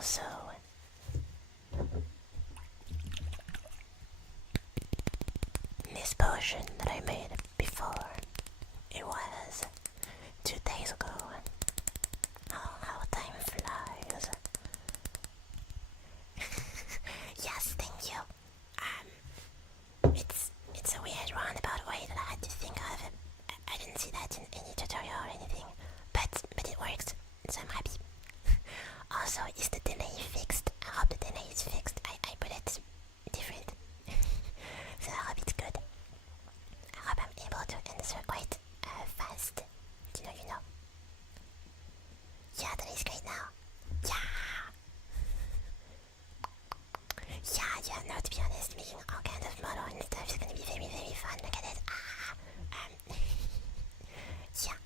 Also, this potion that I made before, it was 2 days ago. Oh, how time flies. Yes, thank you. It's a weird roundabout way that I had to think of. I didn't see that in any tutorial or anything, but it works, so I'm happy. Also, is the delay fixed? I hope the delay is fixed. I put it different, so I hope it's good. I hope I'm able to answer quite fast. You know. Yeah, that is great now. Yeah, no, to be honest, making all kinds of model and stuff is gonna be very, very fun. Look at it. Yeah.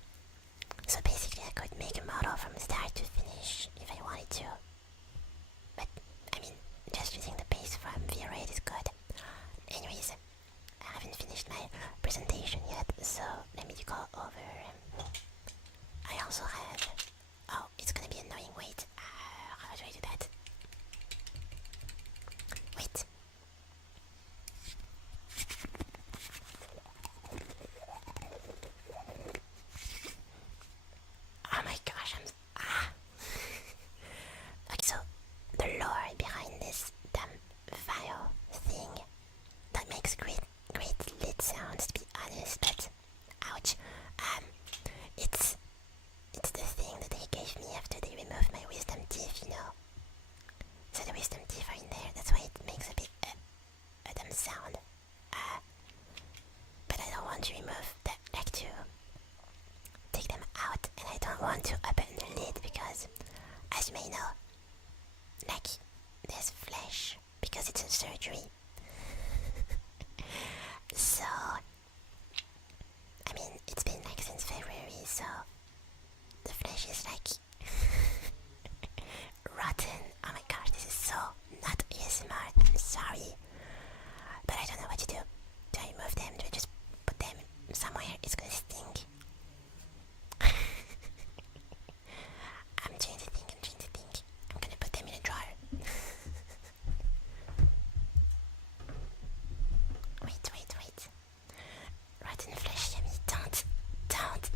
So basically I could make a model from start to finish if I wanted to. But, I mean, just using the base from V8 is good. Anyways, I haven't finished my presentation yet, so let me go over. I also have... Oh, it's gonna be annoying. Wait, how do I do that? Wait. Oh my gosh, like, so, the lore behind this damn file thing that makes great lit sounds, to be honest, but ouch. It's the thing that they gave me after they removed my wisdom teeth, you know. So the wisdom teeth are in there, that's why it makes a bit a dumb sound. But I don't want to remove that, like to take them out, and I don't want to open the lid because, as you may know, like, there's flesh because it's a surgery. So, I mean, it's been like since February, so the flesh is like rotten. Oh my gosh, this is so not ASMR. I'm sorry, but I don't know what to do. Do I remove them? Do I just put them somewhere? It's gonna stink. I'm trying to think. I'm gonna put them in a drawer. Wait. Rotten flesh, Yummy. Don't.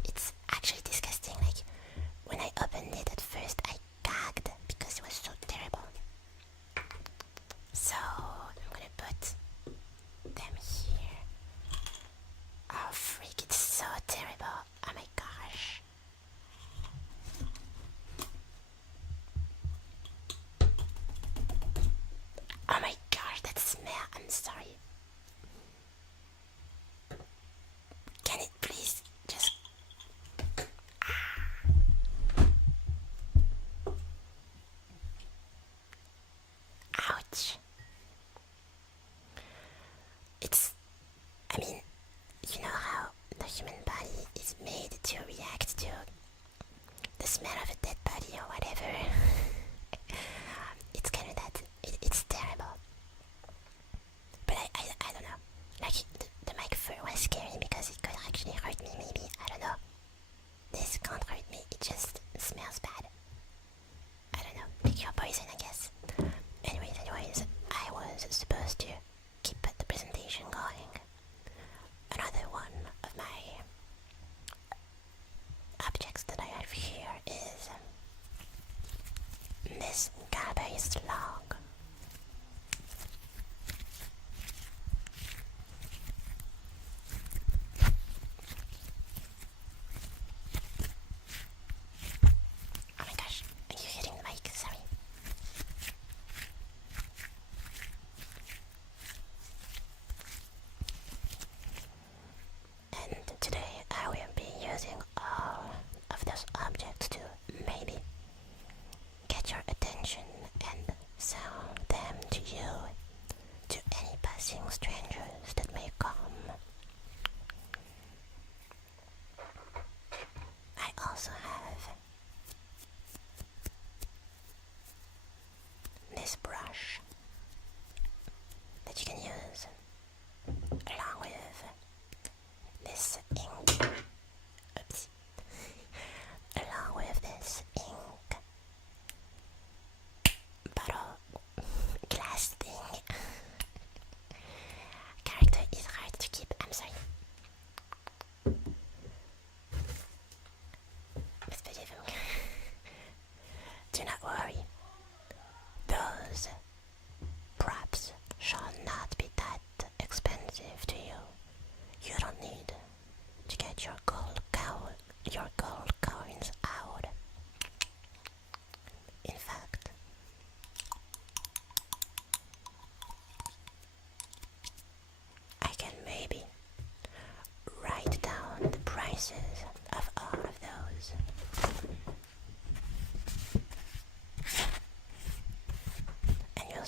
It's actually disgusting. Like, when I opened it at first, I gagged because it was so terrible. So, I'm gonna put them here. Oh, freak, it's so terrible. Oh my gosh. Oh my gosh, that smell. I'm sorry. Can it please just... Ouch. I mean, you know how the human body is made to react to the smell of a dead body or whatever. It's kind of that. It's terrible. But I don't know. Like, the mic fur was scary because it could actually hurt me, maybe. I don't know. This can't hurt me, it just smells bad. I don't know. Pick your poison, I guess. Anyways, I was supposed to keep the presentation going. Another one of my objects that I have here is this garbage log. Oh my gosh, are you hitting the mic? Sorry. And today I will be using all of those objects to maybe get your attention and sound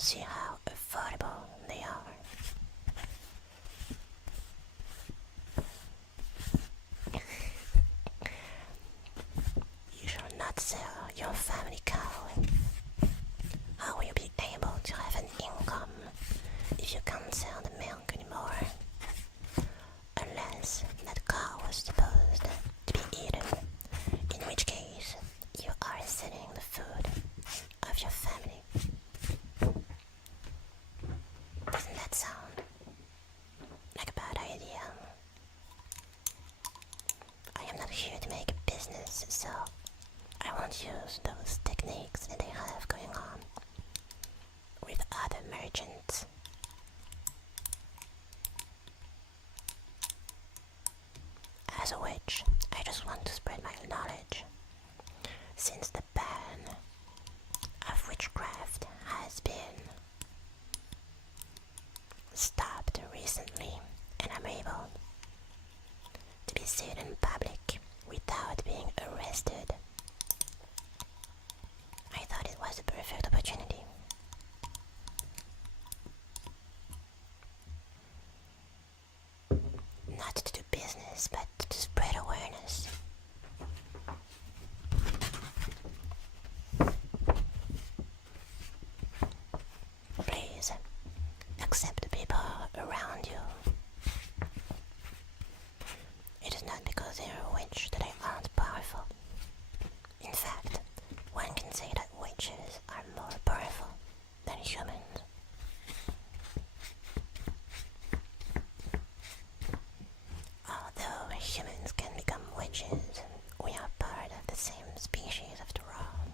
see how affordable they are. You shall not sell your family cow. How will you be able to have an income if you can't sell the milk anymore? Unless that cow was supposed to be eaten, in which case you are selling the food of your family. Doesn't that sound like a bad idea? I am not here to make a business, so I won't use those techniques that they have going on with other merchants. As a witch, I just want to spread my knowledge, since the ban of witchcraft has been stopped recently, and I'm able to be seen in public without being arrested. I thought it was a perfect opportunity. Not to do business, but to spread awareness. Please, accept the people around you. It is not because they are a witch that they aren't powerful. In fact, one can say that witches are more powerful than humans. Although humans can become witches, we are part of the same species after all.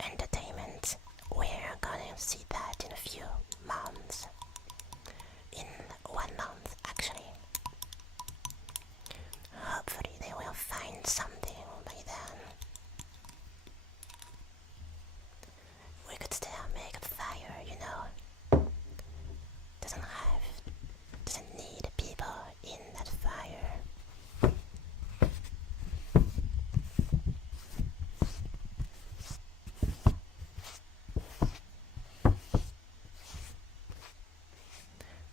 Entertainment, we're gonna see that in a few months. In 1 month, actually. Hopefully they will find something by then. We could still make a fire, you know. Doesn't need people in that fire.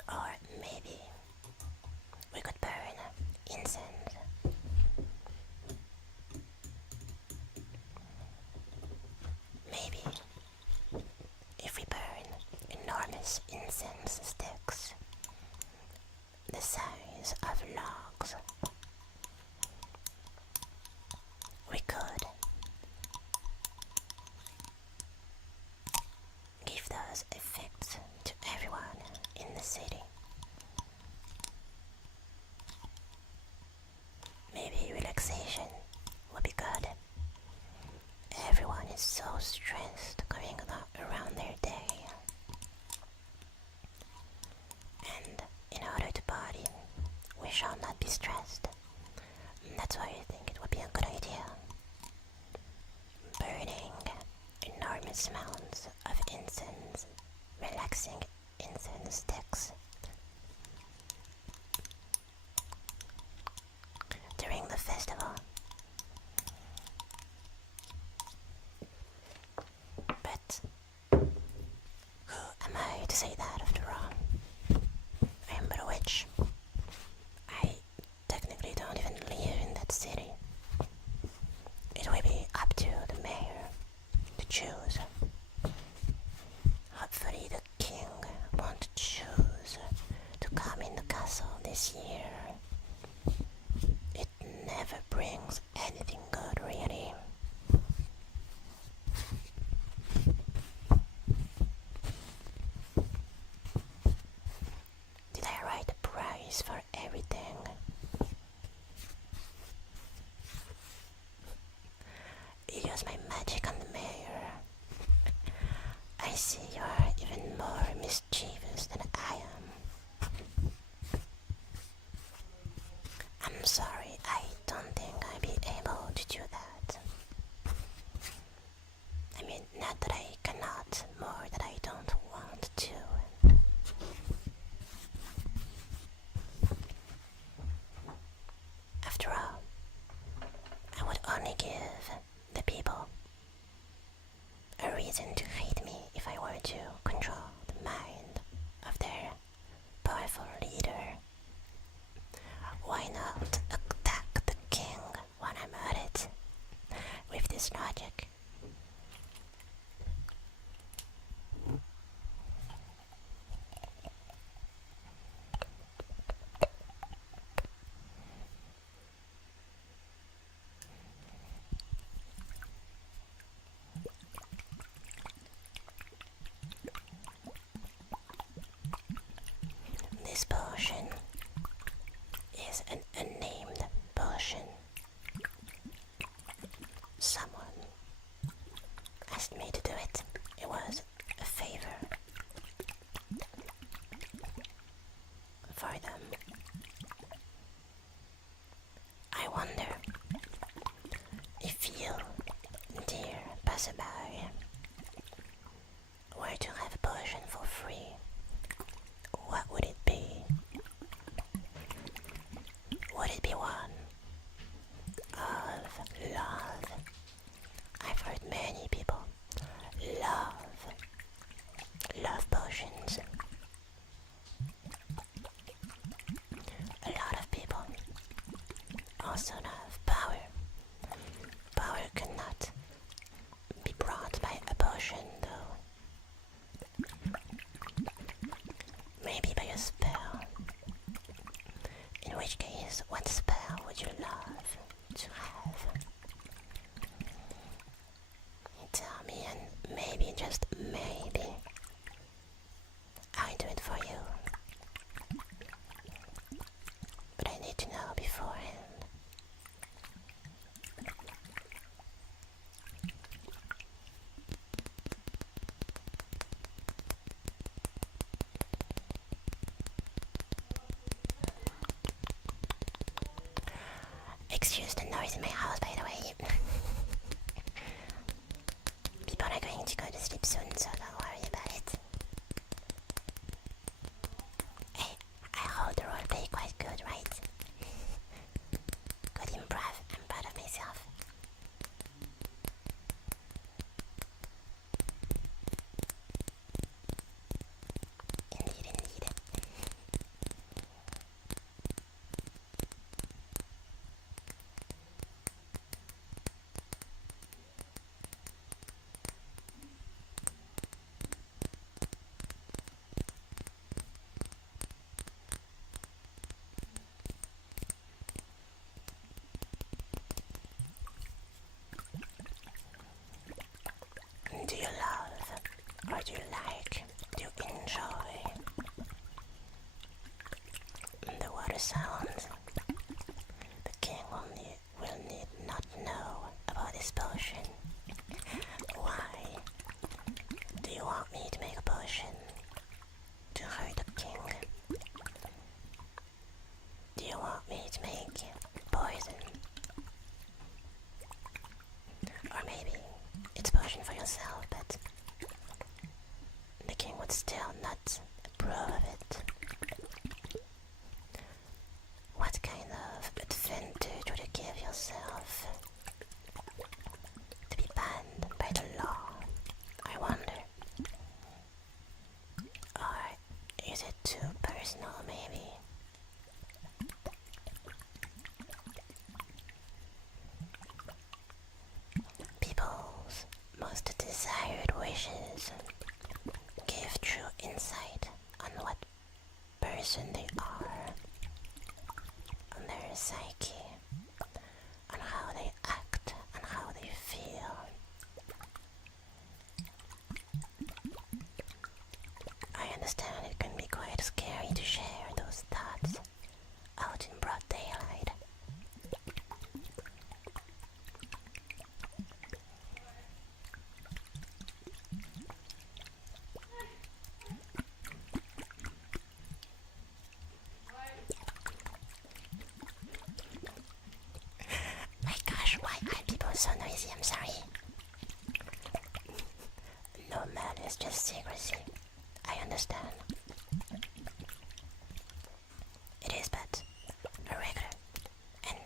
Or maybe we could burn incense. Maybe if we burn enormous incense sticks the size of logs, we could give those effects to everyone in the city. Maybe relaxation would be good. Everyone is so stressed going around their day. And in order to party, we shall not be stressed. That's why I think it would be a good idea. Burning enormous amounts of incense, relaxing incense sticks during the festival. But who am I to say that after all? I am but a witch. I technically don't even live in that city. It will be up to the mayor to choose. Hopefully the king won't choose to come in the castle this year. It never brings anything good, really. Did I write a price for everything? Use my magic on the mayor. I see you are even more mischievous than I am. I'm sorry, I don't think I'll be able to do that. I mean, not that I cannot, more that I don't want to. potion is an unnamed potion. Someone asked me to do it. It was a favor for them. I wonder if you, dear passerby, were to have a potion for free, what would it be? Would it be one of love? I've heard many people love potions. A lot of people also love power. Power cannot be brought by a potion, though. Maybe by a spell. In which case, what spell would you love to have? Tell me, and maybe, just maybe, I'll do it for you. But I need to know beforehand. Excuse the noise in my house, by the way. People are going to go to sleep soon, so don't worry about it. Hey, I hold the roleplay quite good, right? Good improv, I'm proud of myself. Indeed, indeed. Do you love, or do you like, do you enjoy the water sounds? The king will need not know about this potion. Why do you want me to make a potion to hurt the king? Do you want me to make poison? Or maybe it's potion for yourself, but the king would still not approve of it. What kind of advantage would you give yourself to be banned by the law? I wonder. Or is it too personal, maybe? People's most desired wishes give true insight on what person they are, on their psyche, on how they act, on how they feel. I understand it can be quite scary to share those thoughts out in broad daylight. My gosh, why are people so noisy? I'm sorry. No malice, just secrecy. I understand. It is but a regular and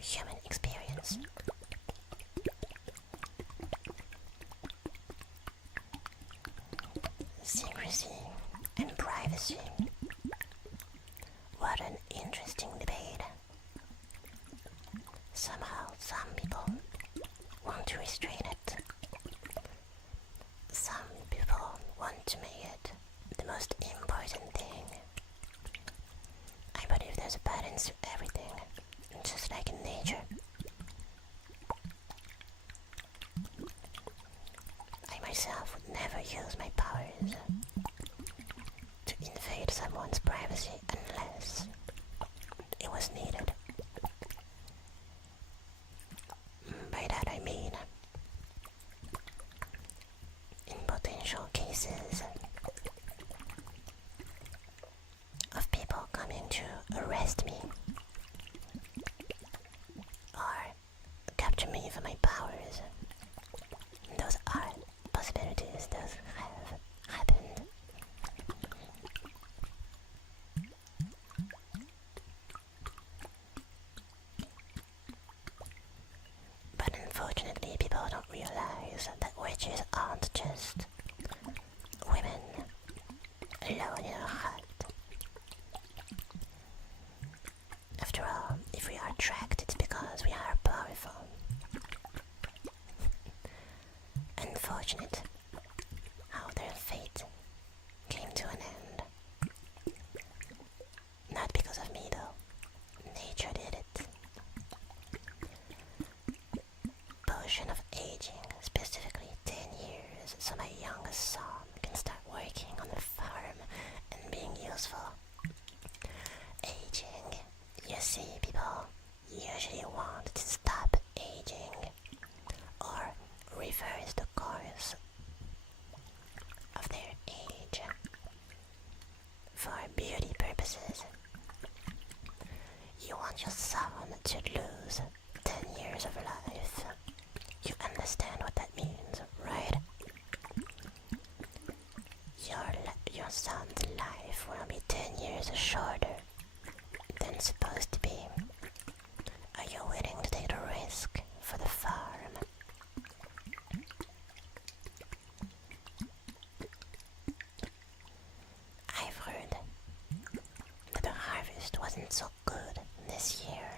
human experience. Secrecy and privacy. What an interesting debate. Somehow, some people want to restrain it. Some people want to make it the most important thing. I believe there's a balance to everything, just like in nature. I myself would never use my powers to invade someone's privacy. potential cases of people coming to arrest me or capture me for my powers. Those are possibilities that have happened. But unfortunately, people don't realize that witches aren't just women alone in a hut. After all, if we are tracked, it's because we are powerful. Unfortunate how their fate came to an end. Not because of me though. Nature did it. Potion of aging, specifically 10 years, so my youngest son can start working on the farm and being useful. Aging. You see, people usually want to stop aging or reverse the course of their age for beauty purposes. You want your son to lose 10 years of life. You understand what that means, right? Your son's life will be 10 years shorter than supposed to be. Are you willing to take the risk for the farm? I've heard that the harvest wasn't so good this year.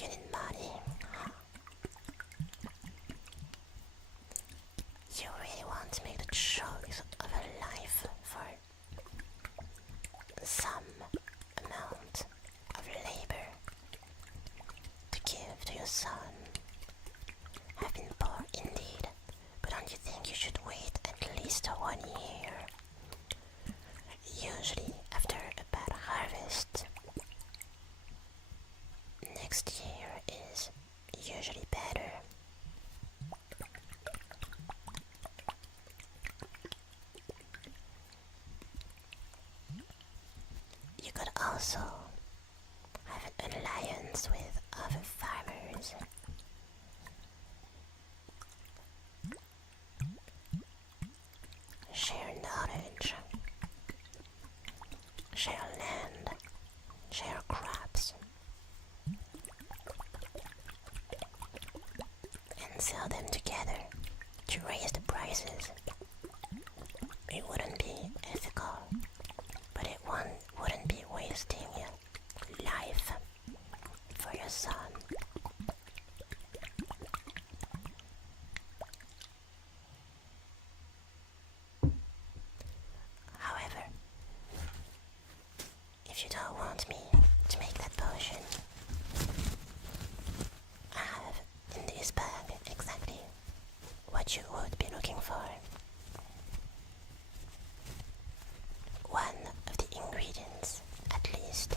You need money, huh? You really want to make the choice of a life for some amount of labor to give to your son. I've been poor indeed, but don't you think you should wait at least 1 year? Usually after a bad harvest, next year is usually better. You could also have an alliance with other farmers. Share knowledge, share land, share crops, and sell them together to raise the prices. It wouldn't be ethical, but it wouldn't be wasting your life for your son. However, if you don't want me to make that potion, I have in this bag exactly what you would be looking for. One of the ingredients, at least.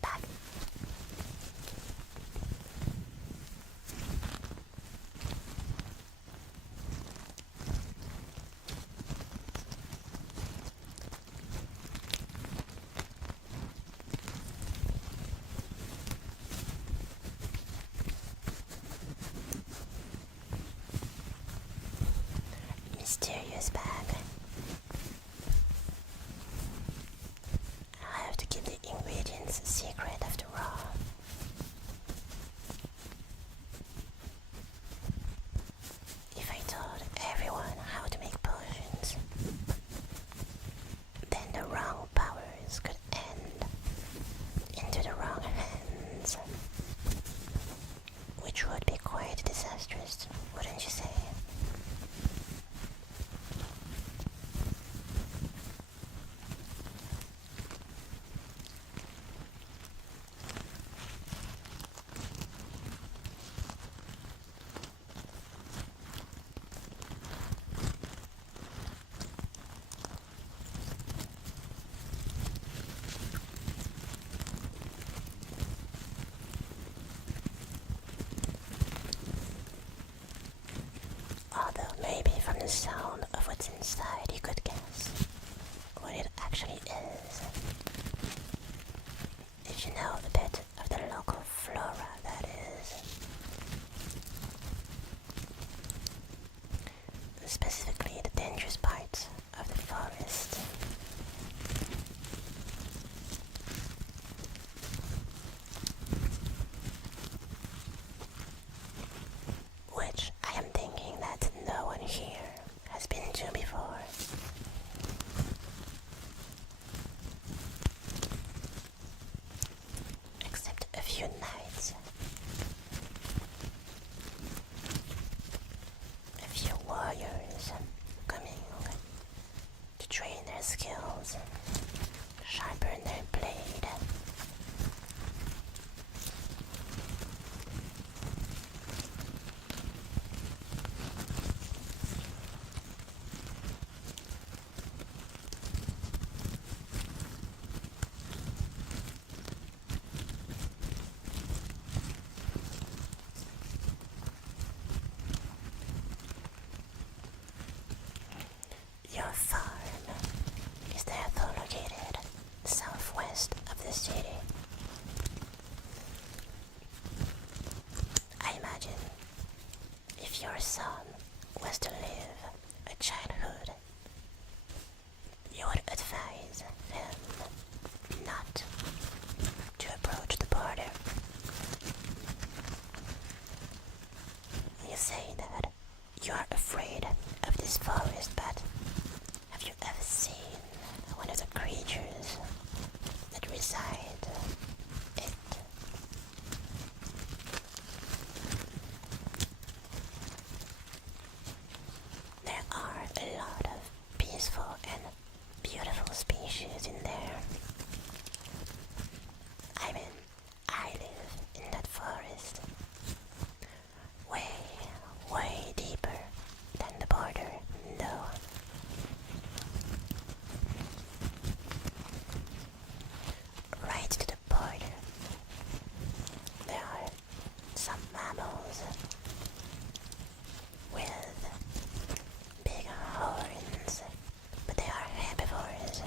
Back. Mysterious bag. I have to keep the ingredients secret after all. If I told everyone how to make potions, then the wrong powers could end into the wrong hands, which would be quite disastrous, wouldn't you say? the sound of what's inside, you could guess what it actually is. If you know a bit of the local flora, that is. Specifically the dangerous parts of the forest. Which I am thinking that no one here has been to before. Except a few knights. A few warriors coming to train their skills, sharpen their blade. Your farm is therefore located southwest of the city. I imagine if your son was to live a childhood, you would advise him not to approach the border. You say that you are afraid of this forest, but have you ever seen one of the creatures that reside in it? There are a lot of peaceful and beautiful species in there. I mean, I live in that forest. Way, way deeper than the border, though. Right to the border, there are some mammals with big horns, but they are herbivores.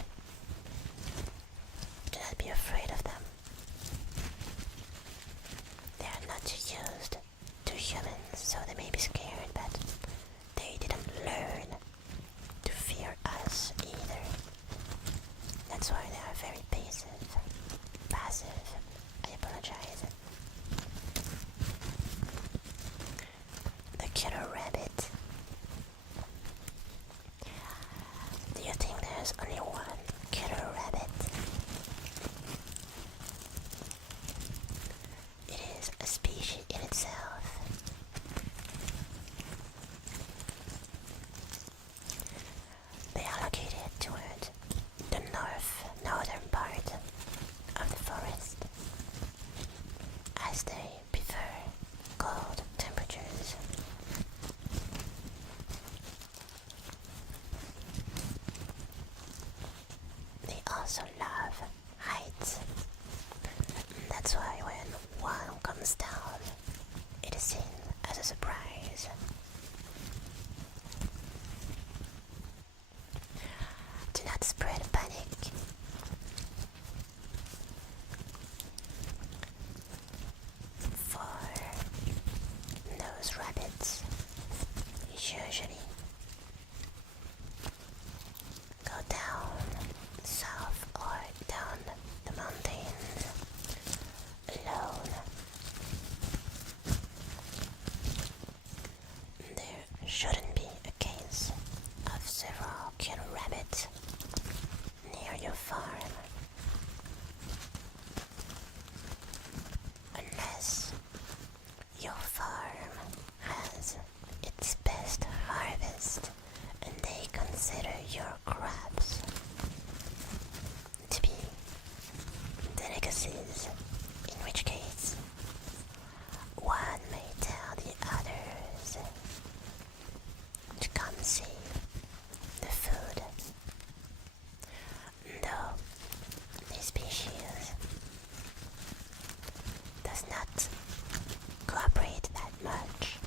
Do not be afraid of them. They are not used to humans, so they may be scared, but they didn't learn to fear us either. That's why they are very passive. I apologize. The killer rabbit. Do you think there's only one killer rabbit? It is a species in itself. They are located toward the northern part of the forest, as they prefer cold temperatures. They also love heights. That's why when one comes down, it is seen as a surprise. Do not spread panic. For those rabbits usually go down south or down the mountains alone. There shouldn't be a case of several killer rabbits near your farm. Unless your farm has its best harvest and they consider your crops to be delicacies, in which case one may tell the others to come see the food. Though this species does not cooperate that much.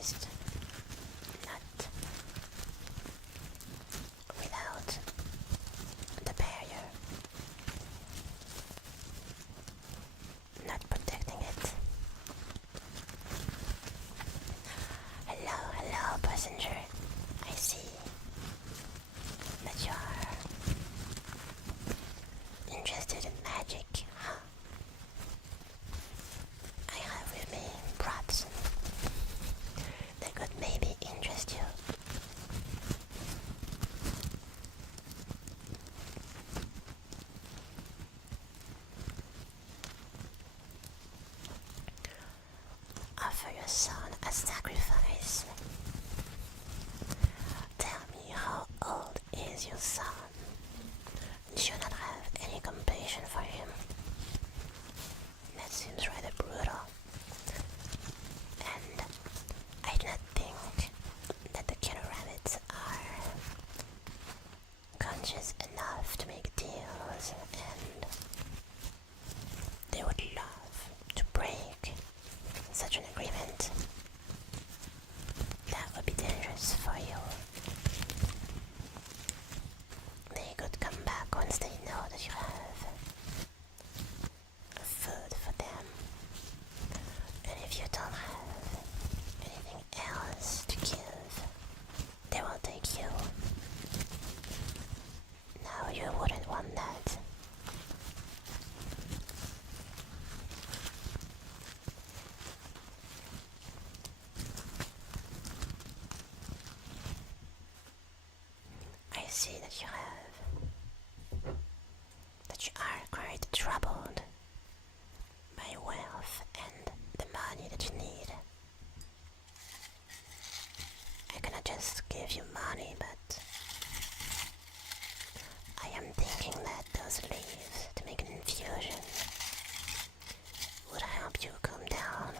least not without the barrier, not protecting it. Hello, hello, passenger. I see that you are interested in magic, huh? I have with me props that could maybe interest you. Offer your son a sacrifice. Tell me, how old is your son? Do you not have any compassion for him? That seems rather brutal. And I do not think that the killer rabbits are conscious enough to make deals, and they would love to break such an agreement. That would be dangerous for you. They could come back once they know that you have food for them. And if you don't have anything else to give, they will take you. Now you wouldn't want that. I see that you are quite troubled by wealth and the money that you need. I cannot just give you money, but I am thinking that those leaves to make an infusion would help you calm down.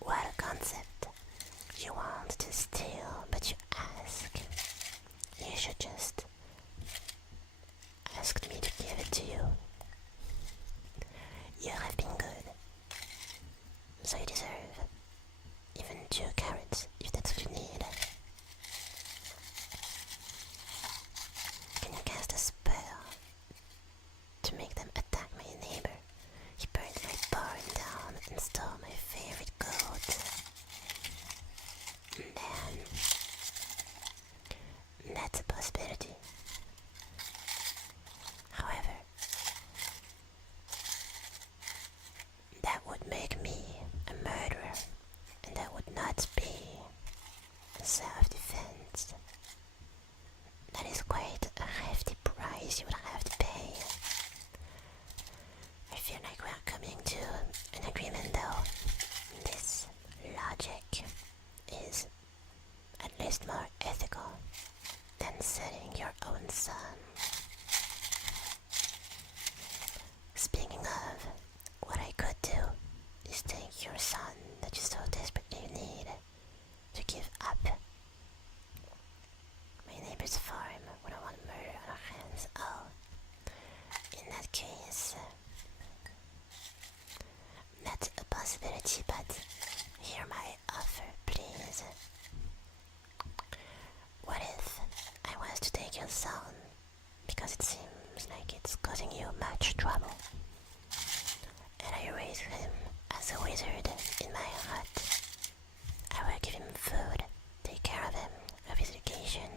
What a concept. You want to steal, but you ask. You should just ask me to give it to you. You have been good, so you deserve even 2 carrots if that's what you need. Can you cast a spell to make them attack my neighbor? He burned my barn down and stole my favorite goat. Then that's a possibility. However, that would make me a murderer, and that would not be a self-defense. That is quite a hefty price you would have to pay. I feel like we are coming to an agreement though. This logic is at least more ethical than selling your own son. Speaking of, what I could do is take your son that you so desperately need to give up. My neighbor's farm, we don't want murder on our hands. Oh, in that case, that's a possibility, but hear my offer, please. What if I was to take your son, because it seems like it's causing you much trouble, and I raise him as a wizard in my hut? I will give him food, take care of him, of his education,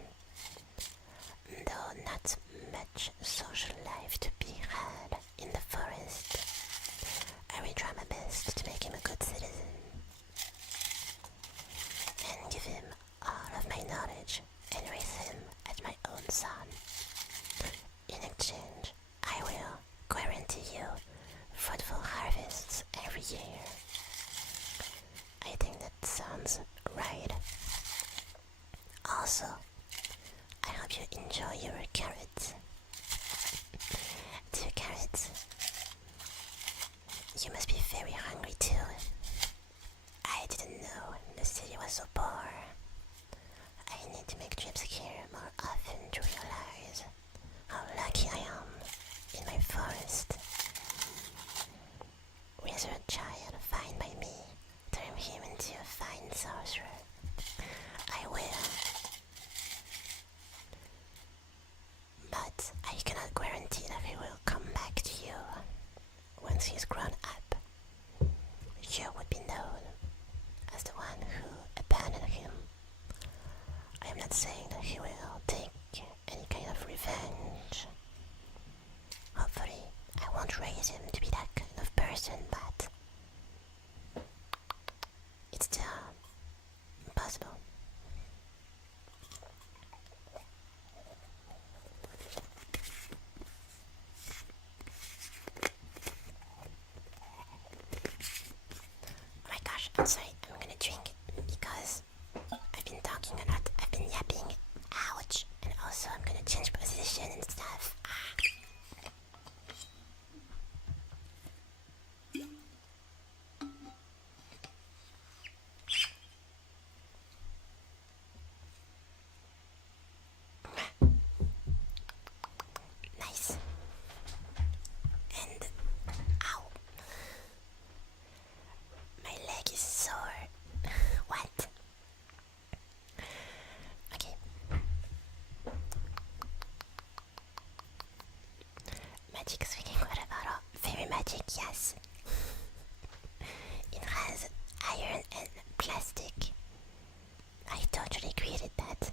though not much social life to be had in the forest. I will try my best to make him a good citizen and give him all of my knowledge and raise him as my own son. In exchange, I will guarantee you fruitful harvests every year. I think that sounds right. Also, I hope you enjoy your carrots. 2 carrots. You must be very hungry too. I didn't know the city was so poor. I need to make trips here more often to realize how lucky I am in my forest. wizard child find by me, turn him into a fine sorcerer. I will. But I cannot guarantee that he will come back to you once he's grown up. You would be known as the one who abandoned him. I am not saying that he will take any kind of revenge. Hopefully, I won't raise him to be that kind of person, but it's still impossible. Oh my gosh, I'm sorry, I'm gonna drink because I've been talking a lot, I've been yapping, ouch, and also I'm gonna change position and stuff. Nice. And ow. My leg is sore. What? Okay. Magic swinging water bottle. Very magic, yes. It has iron and plastic. I totally created that.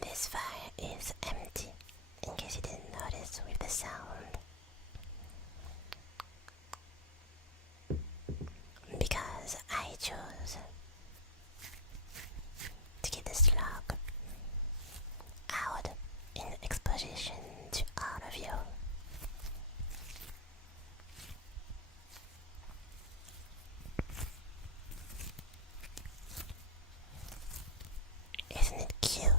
This fire is empty, in case you didn't notice with the sound. Because I chose to keep this log out in exposition to all of you. Isn't it cute?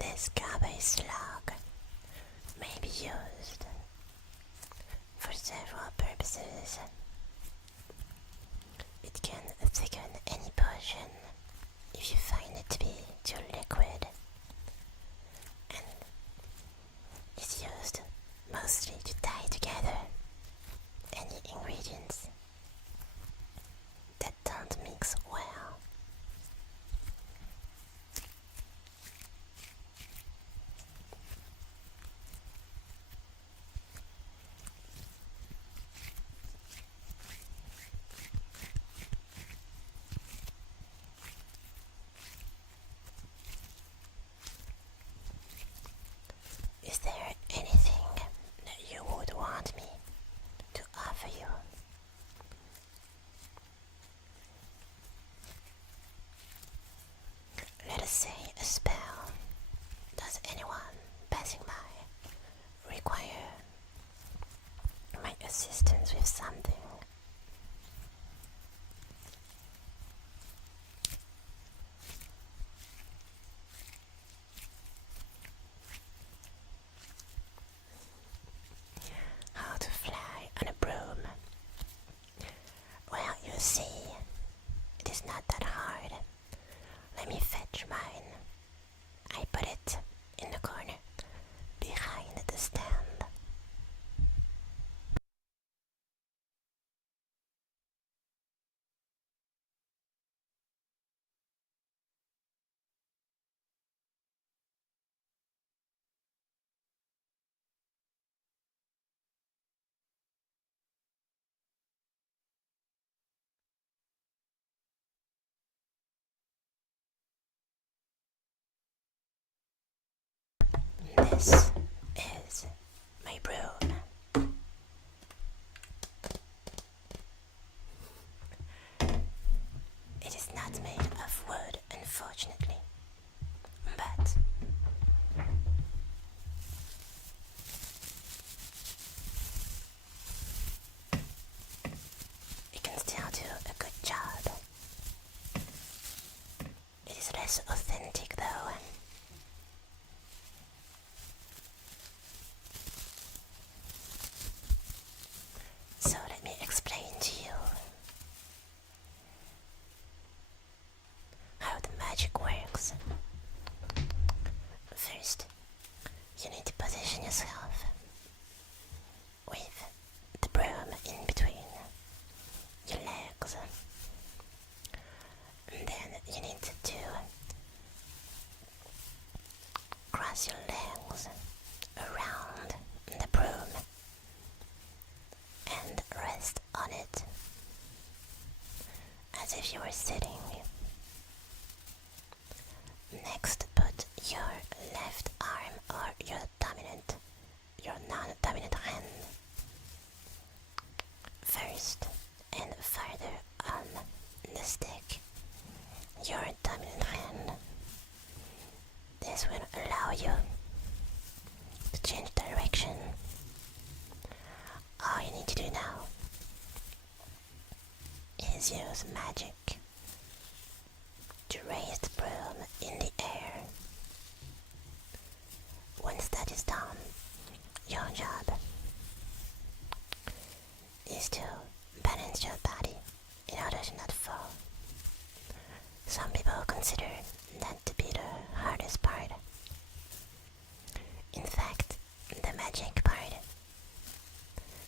This garbage slug may be used for several purposes. It can thicken any potion if you find it to be too liquid, and is used mostly to tie together any ingredients that don't mix well. something. How to fly on a broom? Well, you see, it is not that hard. Let me fetch mine. I put it in the corner, behind the stand. This is my broom. It is not made of wood, unfortunately, but it can still do a good job. It is less authentic though. So let me explain to you how the magic works. First, you need to position yourself with the broom in between your legs. And then you need to cross your legs around the broom and rest on it as if you were sitting. Next, put your left arm or your non-dominant hand first and further on the stick your dominant hand. This will allow you to change direction. All you need to do now is use magic to raise the broom in the air. Once that is done, your job is to balance your body in order to not fall. Some people consider that to be the hardest part. In fact, the magic part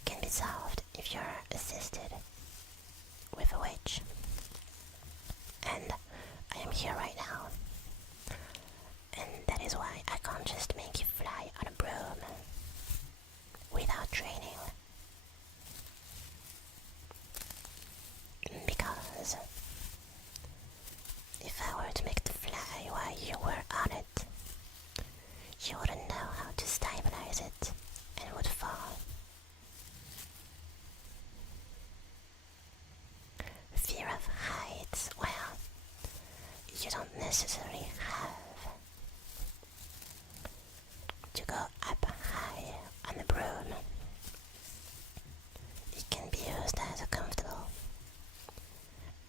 can be solved if you're assisted with a witch. And I am here right now. And that is why I can't just make you fly on a broom without training. Because if I were to make it fly while you were on it, you wouldn't know how to stabilize it and would fall. Fear of heights, well, you don't necessarily have to go up high on the broom. It can be used as a comfortable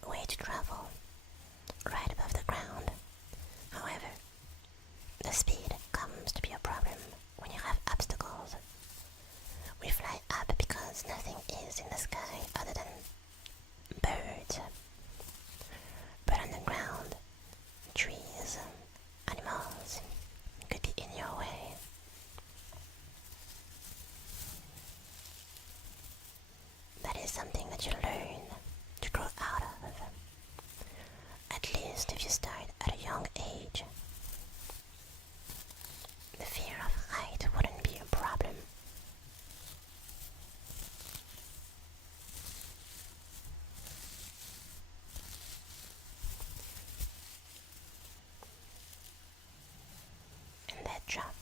way to travel right above the ground. However, the speed comes to be a problem when you have obstacles. We fly up because nothing is in the sky other than birds. But on the ground, trees, animals could be in your way. That is something that you learn to grow out of, at least if you start at a young age. The fear of height wouldn't be a problem. And that drop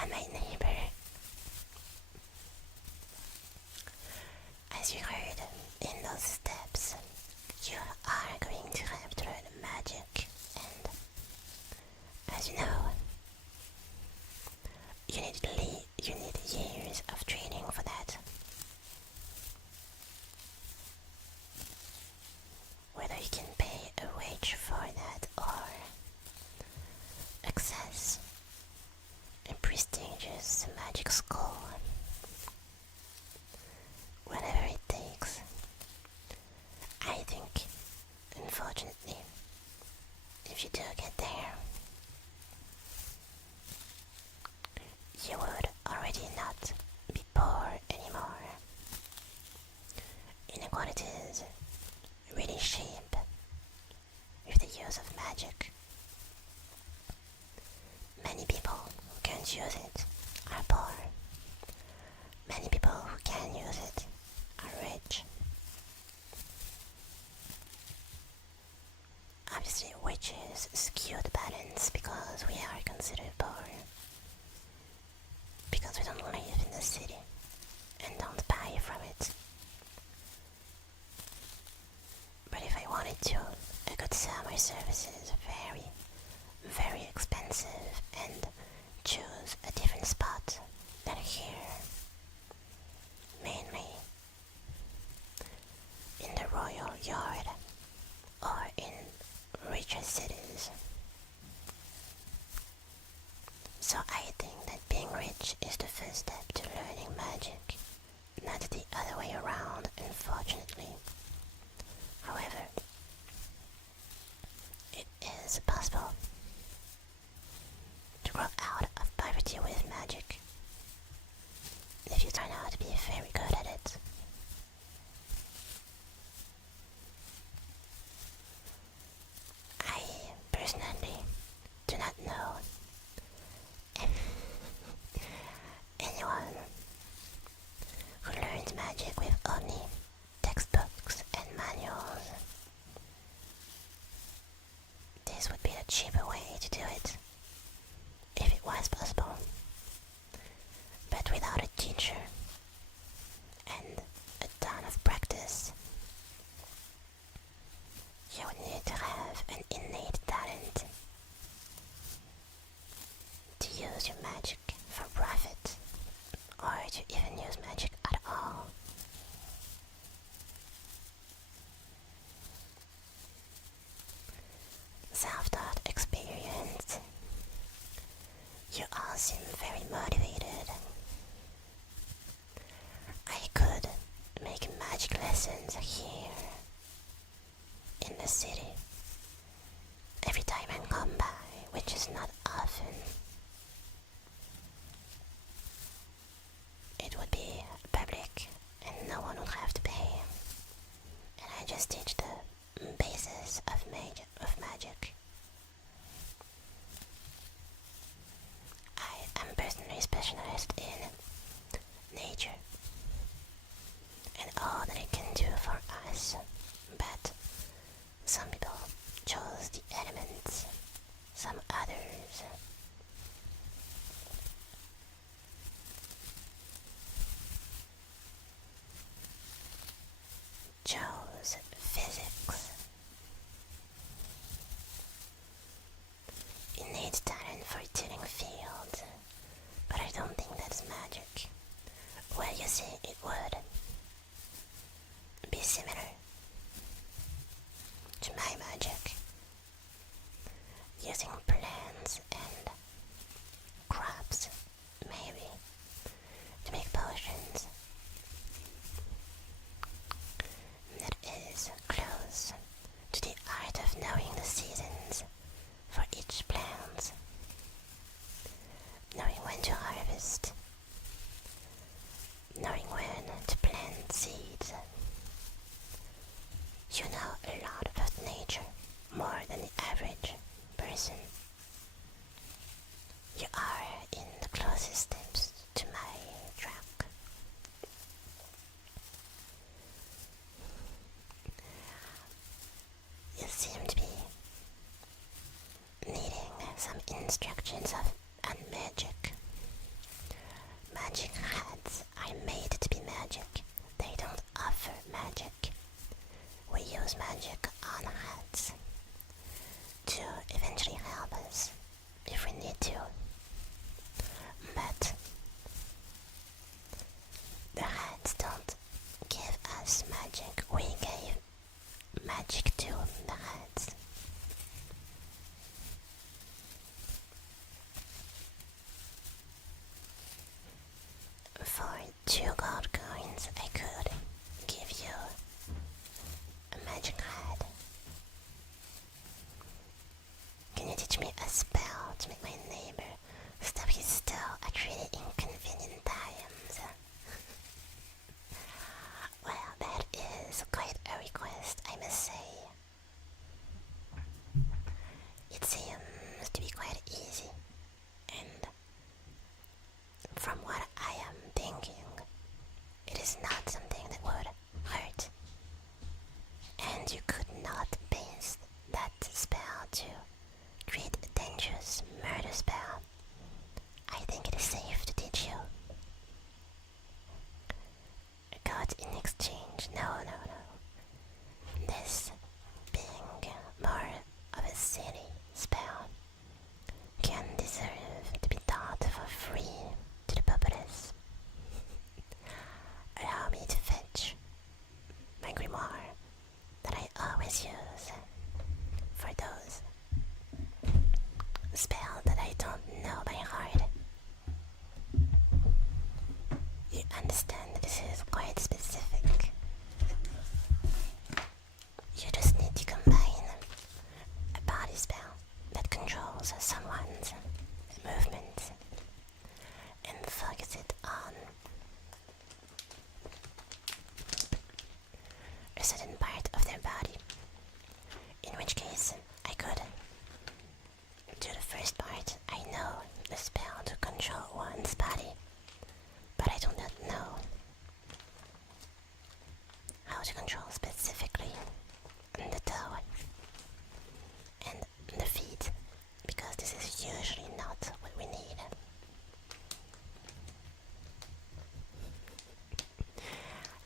on my neighbor. As you heard in those steps, you are going to have to learn magic, and as you know, you need years of training for that. you do get there, you would already not be poor anymore. Inequalities really shape with the use of magic. Many people who can't use it are poor. Many people who can use it are rich. Obviously, witches skew the balance because we are considered poor. Because we don't live in the city and don't buy from it. But if I wanted to, I could sell my services very, very expensive and choose a different spot than here. Mainly in the royal yard or in richer cities. So I think that being rich is the first step to learning magic, not the other way around, unfortunately. However, it is possible to grow out of poverty with magic if you turn out to be very good at it. I personally do not know anyone who learns magic with only textbooks and manuals. This would be the cheaper way to do it, if it was possible. But without a teacher and a ton of practice, you would need to have an innate talent to use your magic for profit, or to even use magic at all. Self-taught experience. You all seem very motivated. I could make magic lessons here in the city every time I come by, which is not often. It would be public and no one would have to pay. And I just teach the basis of magic. I am personally specialized in nature and all that it can do for us, but some people chose the elements, some others. Chose physics. Innate talent for tilling fields, but I don't think that's magic. Well, you see, it would be similar to my magic, using plants and crops, maybe, to make potions. That is close to the art of knowing the seasons for each plant, knowing when to harvest, knowing when to plant seeds. You know a lot about nature, more than the average person. You are in the closest steps to my track. You seem to be needing some instructions on magic. Magic hats are made to be magic. They don't offer magic. We use magic on hats to eventually help us if we need to. But the hats don't give us magic. We gave magic to the hats. For 2 gold coins, I could give you a magic hat. spell to make my neighbor stop his still at really inconvenient times. Well, that is quite a request, I must say. It seems to be quite easy, and from what I am thinking, it is not something that would hurt. And you could not base that spell to create a dangerous murder spell. I think it is safe to teach you. A god in exchange. No. This being more of a silly spell can deserve to be taught for free to the populace. Allow me to fetch my grimoire that I always use for those spells that I don't know by heart. You understand that this is quite specific. You just need to combine a body spell that controls someone's movements and focus it on a certain part of their body. In which case, I could do the first part. I know the spell to control one's body, but I do not know how to control specifically the toe and the feet, because this is usually not what we need.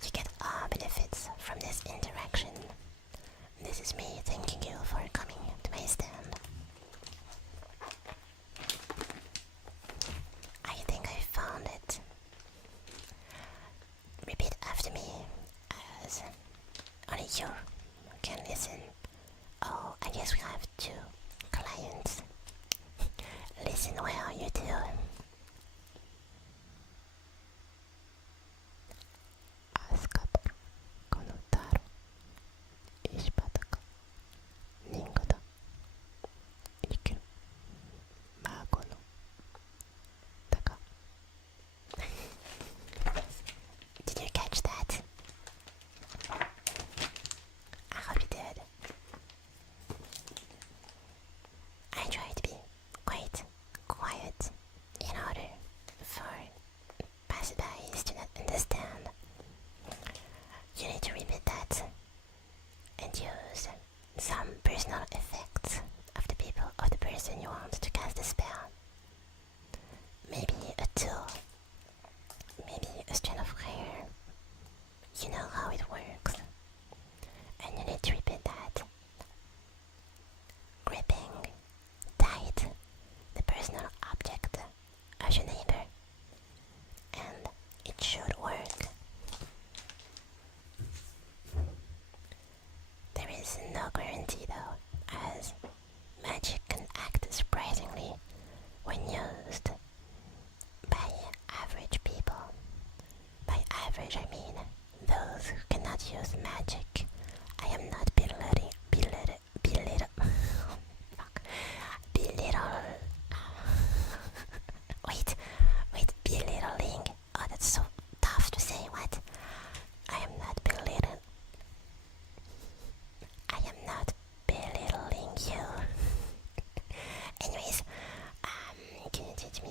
You get all benefits from this interaction. This is me thanking you for coming to my stand. I think I found it. Repeat after me, as only you can listen. Oh, I guess we have two clients. Listen well, you two. Azkaban, Konotaro, Ishbataka, Ningoda, Iku, Magono, Taka. Did you catch that? I hope you did. I try to be quite quiet in order for passerbys to not understand. You need to repeat that and use some personal effects of the people of the person you want to cast the spell. Maybe a tool, maybe a strand of hair. You know how it works. And you need to repeat that. Gripping tight the personal object of your neighbor. And it should work. There is no guarantee though, as magic can act surprisingly when used by average people. By average I mean those who cannot use magic. I am not belittling belittling. Oh, that's so tough to say. What? I am not belittling you. Anyways, can you teach me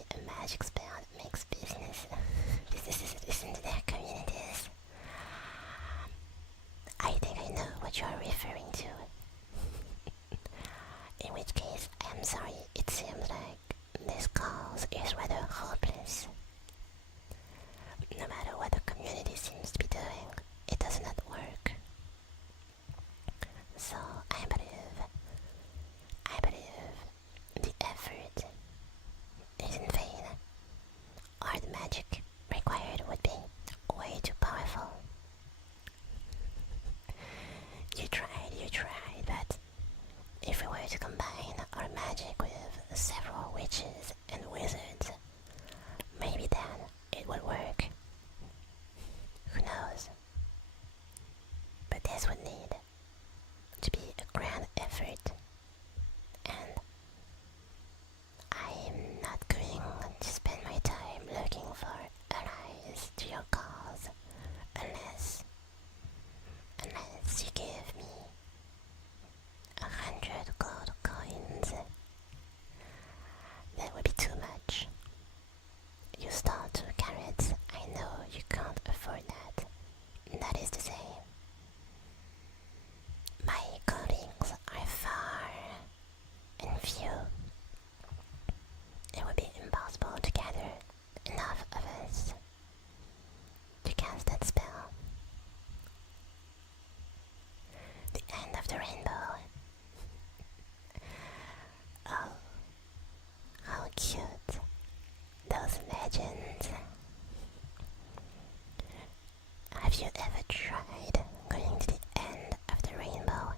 tried going to the end of the rainbow?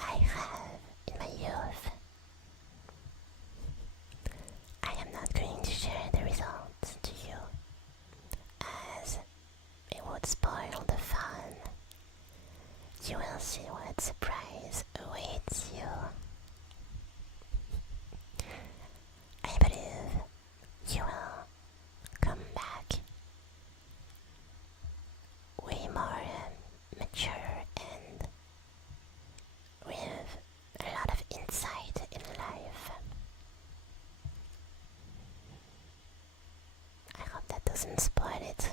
I have in my youth. I am not going to share the results to you, as it would spoil the fun. You will see what surprise awaits you. I believe you will come back way more mature and with a lot of insight in life. I hope that doesn't spoil it.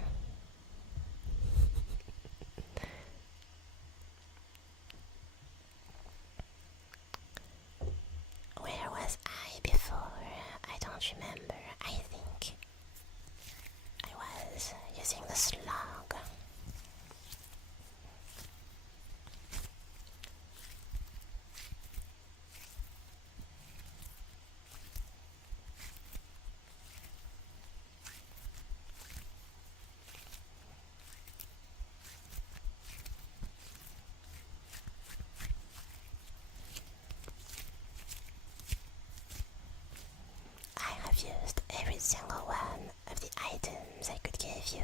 Where was I before? I don't remember. I think I was using the slug. I have used every single one of the items I could give you.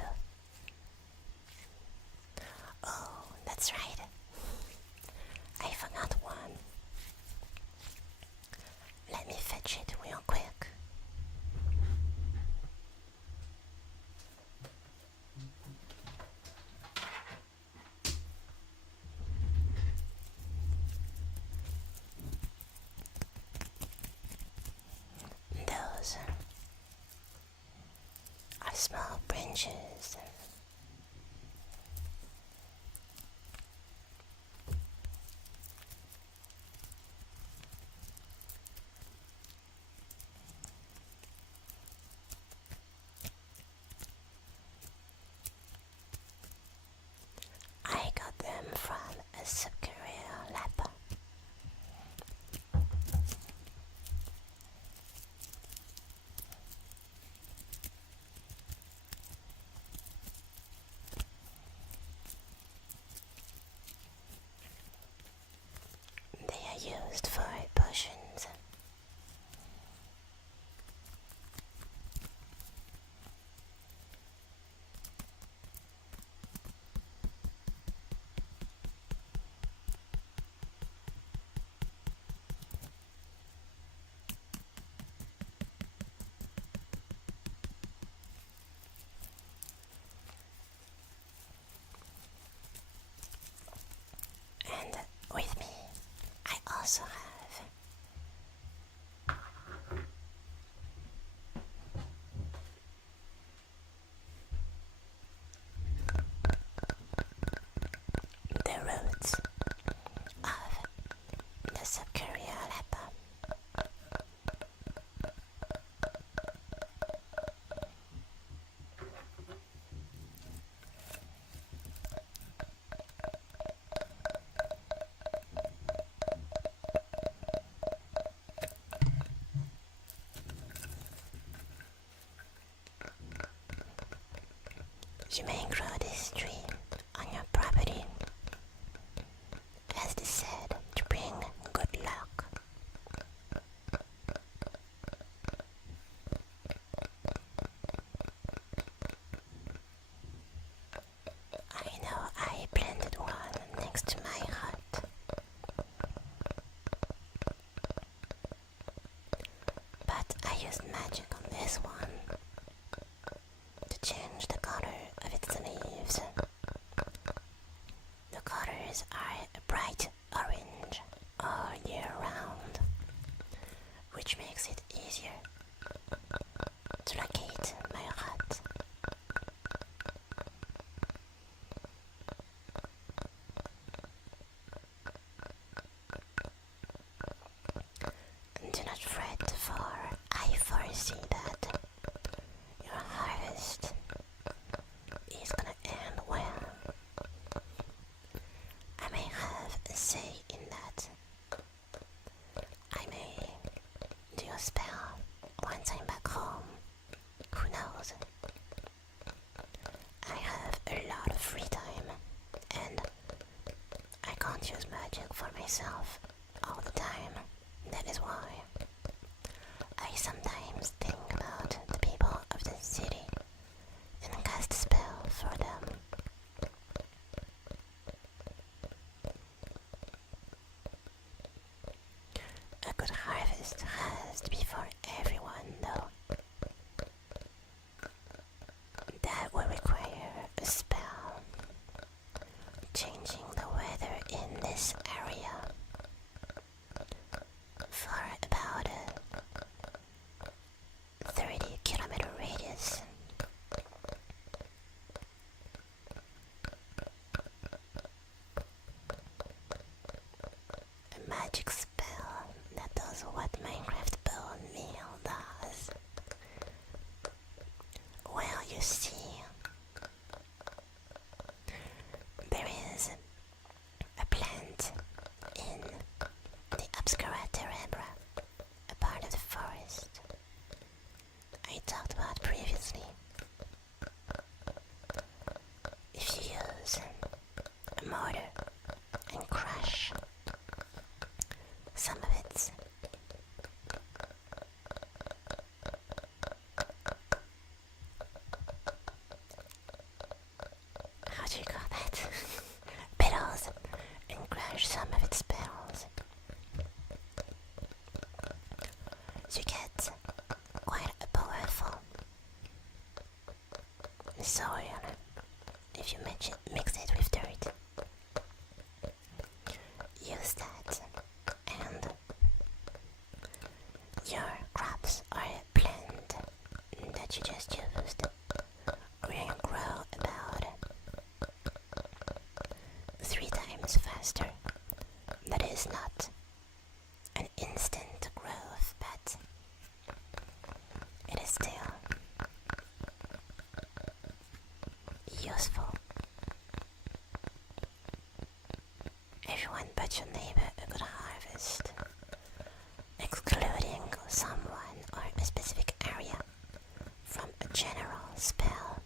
Oh, that's right. I forgot one. Let me fetch it real quick. Those are small branches. I got them from a superior lab. They are used for potions. And with me, I also have the roots of the superior lab. You may grow this tree on your property, as they said, to bring good luck. I know I planted one next to my hut, but I used magic on this one to change the color of its leaves. The colors are a bright orange all year round, which makes it easier to locate my hut. Do not fret, for I foresee that your harvest is gonna end well. I may have a say in that. I may do a spell once I'm back home. Who knows? is why I sometimes think about the people of the city and cast a spell for them. A good harvest has to be for everyone, though. That will require a spell changing the weather in this area for about a 30-kilometer radius. A magic spell that does what Minecraft bone meal does. Well, you see, there is a plant in the Obscura Terebra, a part of the forest I talked about previously. If you use a mortar and crush some of it, how do you call that? Petals, and crush some of its petals, you get quite a powerful soil if you mix it with dirt. Use that, and your crops or plant that you just used will grow about 3 times faster. That is not an instant growth, but it is still useful. Everyone but your neighbor a good harvest, excluding someone or a specific area from a general spell,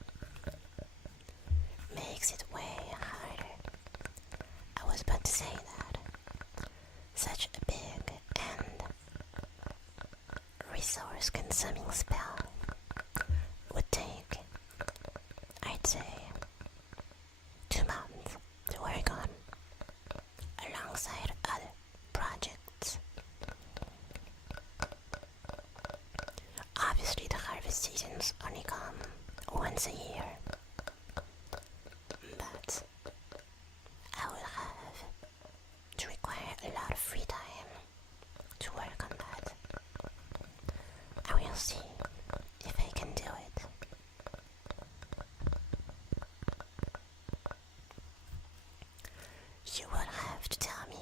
makes it way harder. I was about to say that such a big and resource-consuming spell would take, I'd say, 2 months to work on, alongside other projects. Obviously, the harvest seasons only come once a year, but I will have to require a lot of free time to work on that. I will see if I can do it. You will have to tell me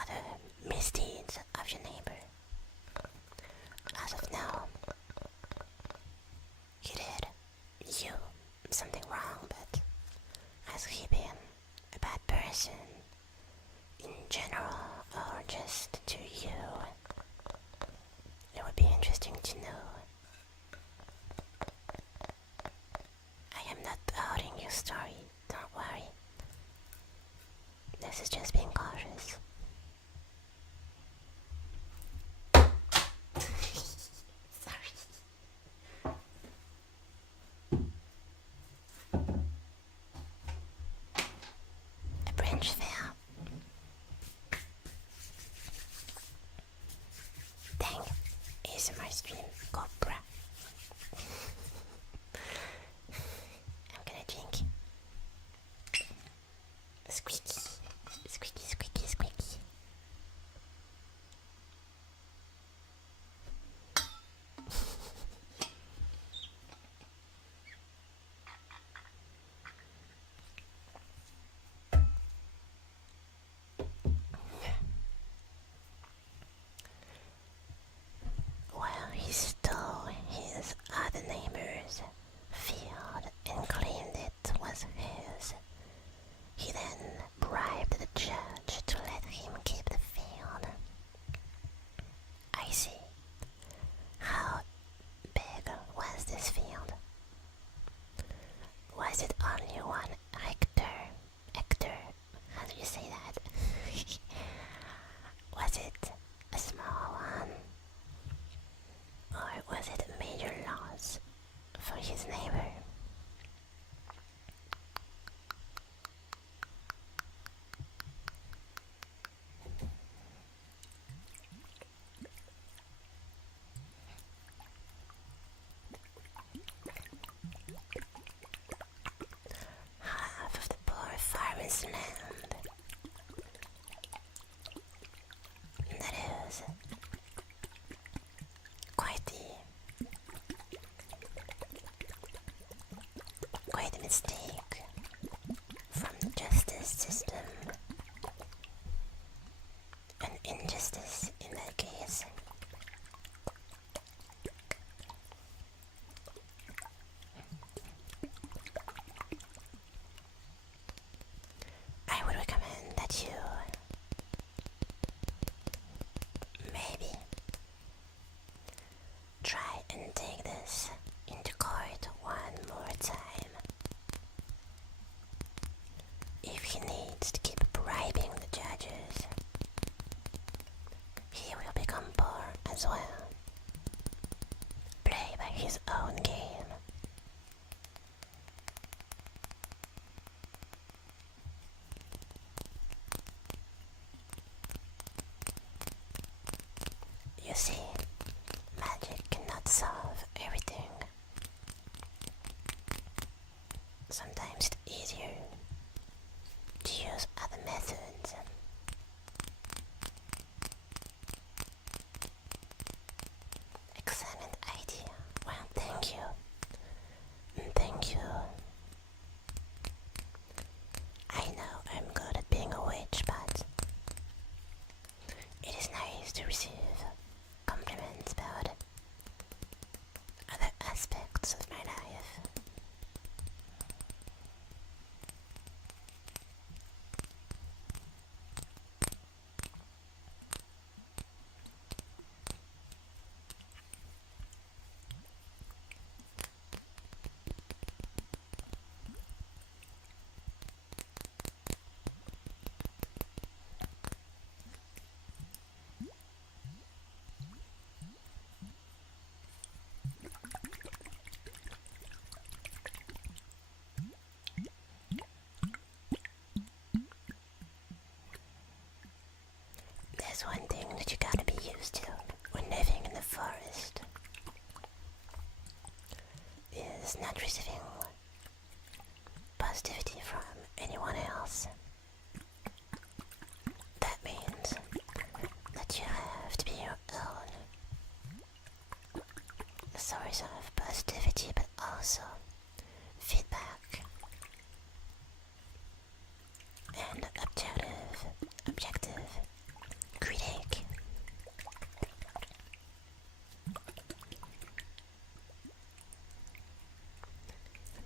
other misdeeds of your neighbor. As of now, he did you something wrong, but has he been a bad person in general or just to you? It would be interesting to know. I am not doubting your story, don't worry. This is just being cautious. Sorry. A branch fell. Dang, ASMR stream, Cobra. I'm gonna drink. Squeaky, squeaky, squeaky, squeaky. Well, he stole mistake from the justice system. An injustice in that case. I would recommend that you maybe try and take this into court one more time. If he needs to keep bribing the judges, he will become poor as well. Play by his own game. You see, magic cannot solve everything. Sometimes it's easier to use other methods. Excellent idea. Well, thank you. Thank you. I know I'm good at being a witch, but it is nice to receive compliments about other aspects of my life. There's one thing that you gotta be used to when living in the forest, is not receiving positivity from anyone else. That means that you have to be your own source of positivity, but also feedback and objective critique.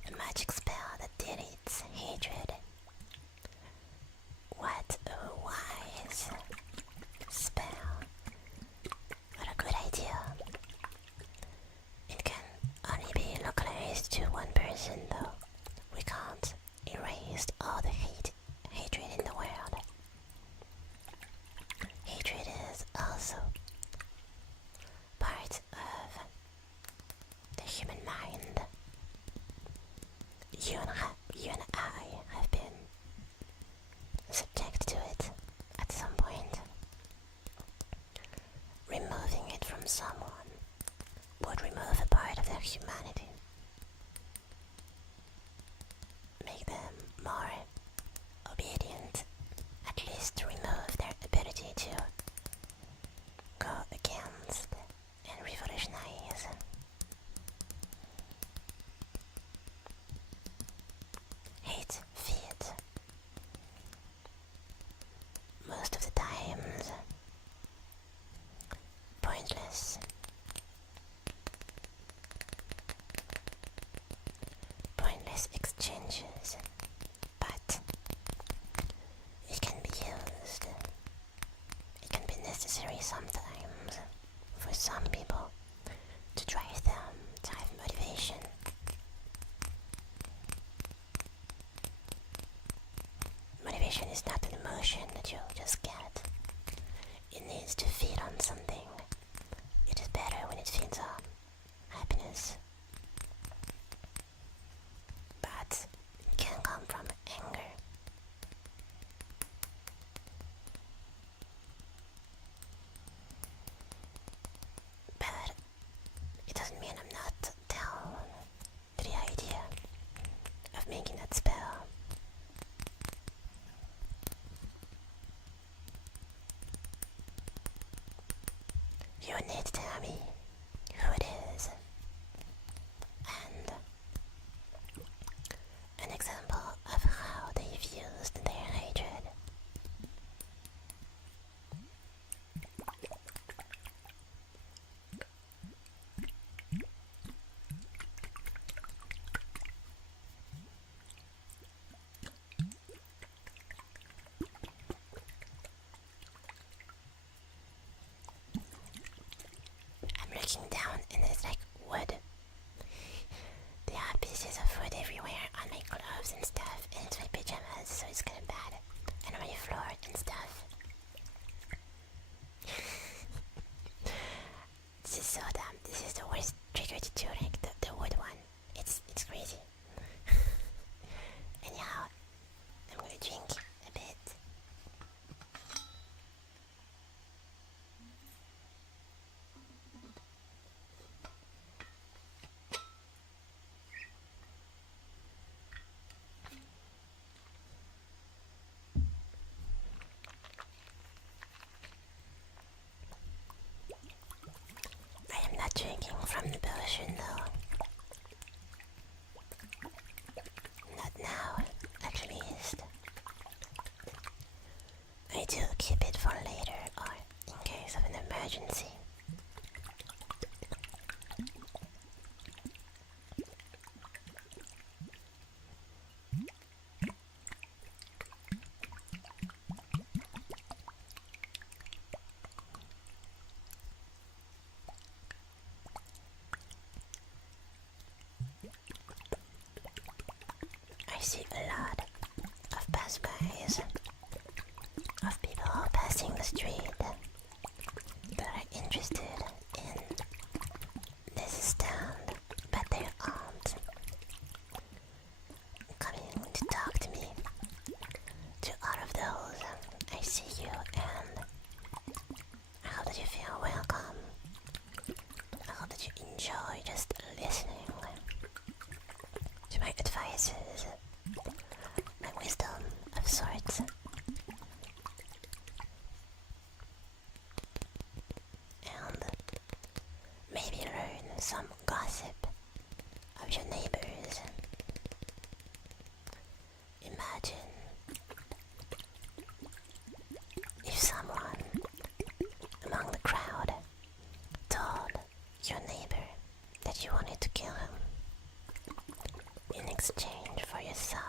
A magic spell that deletes hatred. What a wise spell. What a good idea. It can only be localized to one person though. We can't erase all the hatred in the world. Hatred is also part of the human mind. You and I have been subject to it at some point. Removing it from someone would remove a part of their humanity. Make them more obedient, at least remove their ability to go against and revolutionize. Hate feeds. Most of the times, pointless. Pointless exchanges, but it can be used. It can be necessary sometimes for some people to drive them to have motivation. Motivation is not an emotion that you'll just get. It needs to feed on something. It is better when it feeds on happiness. But it can come from anger. But it doesn't mean I'm not down to the idea of making that spell. You need to tell me who it is, and drinking from the potion though. Not now, at least. I do keep it for later or in case of an emergency. I see a lot of passerbys, of people passing the street that are interested in this stand, but they aren't coming to talk to me. To all of those, I see you, and I hope that you feel welcome. I hope that you enjoy just listening to my advices, my wisdom of sorts. And maybe learn some gossip of your neighbors. Imagine if someone among the crowd told your neighbor that you wanted to kill him in exchange for your son.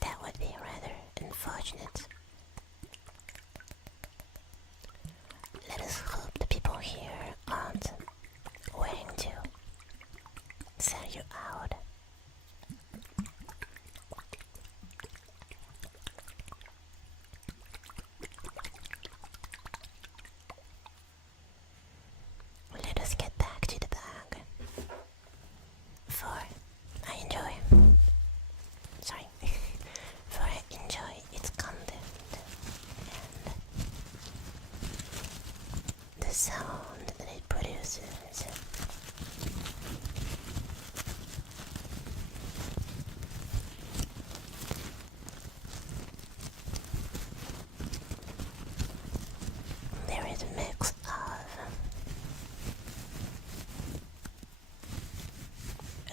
That would be rather unfortunate. Let us hope the people here aren't willing to sell you out. Let us get back to the bag, for I enjoy its content and the sound that it produces. There is a mix of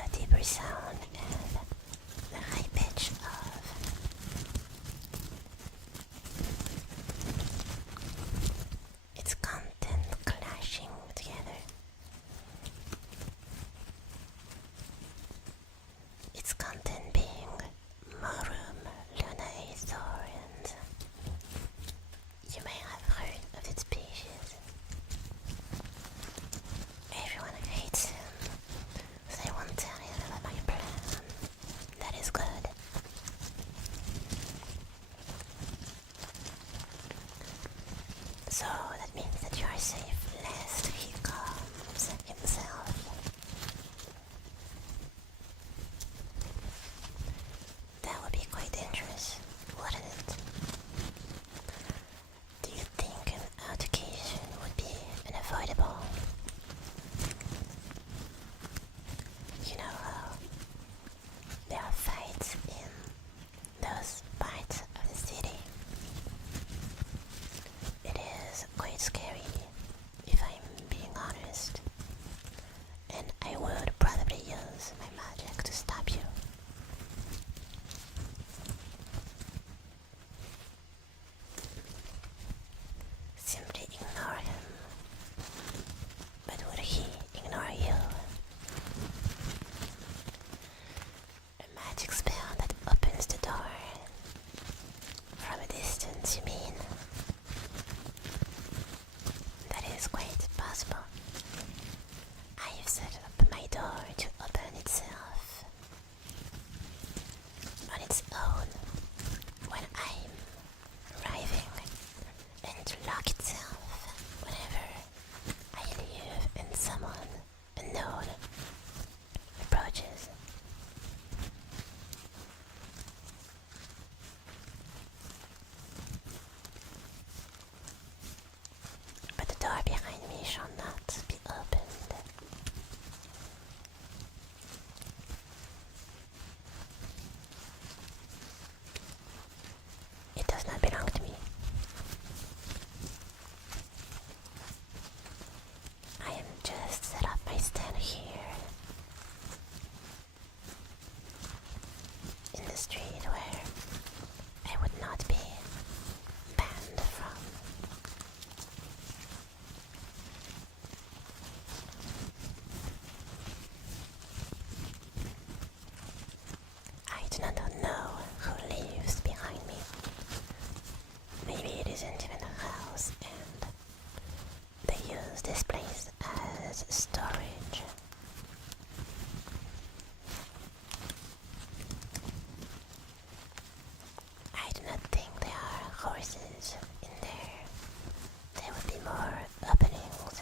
a deeper sound and the high pitch of its content clashing together. Its content being Morum lunae thorns. You may have heard of its species. Everyone hates him, so they won't tell you about my plan. That is good. So that means that you are safe lest he comes himself. That would be quite dangerous, wouldn't it? Do you think an altercation would be unavoidable? You know how there are fights in those parts of the city. It is quite scary, if I'm being honest, and I would probably use my magic to stop you. Simply ignore him. But would he ignore you? A magic spell that opens the door from a distance, you mean? That is quite possible. I've set up my door to open itself on its own when I'm arriving, and to lock itself whenever I leave and someone unknown approaches. But the door behind me shall not be opened. It does not belong to me. this place as storage. I do not think there are horses in there. There would be more openings.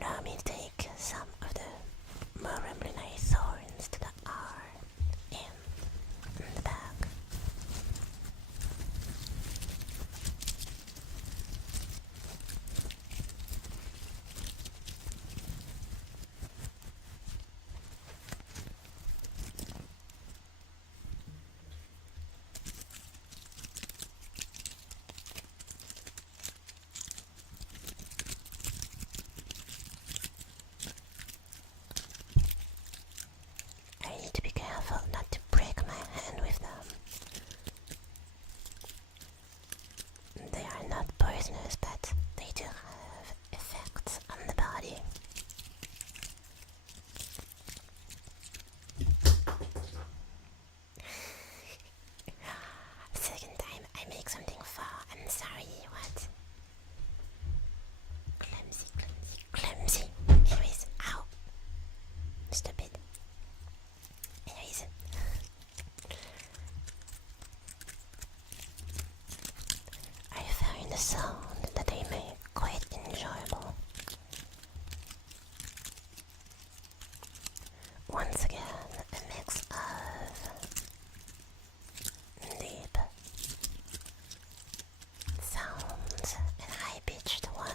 Allow me to take some of the horribly nice thorns to the R in the bag. I need to be careful not to break my hand with them. They are not poisonous, but they do have effects on the body. Second time I make something far. I'm sorry, what? Clumsy, clumsy, clumsy. Anyways, ow. Stupid. Anyways. I find a sound that I make quite enjoyable. Once again, a mix of deep sounds and high-pitched ones.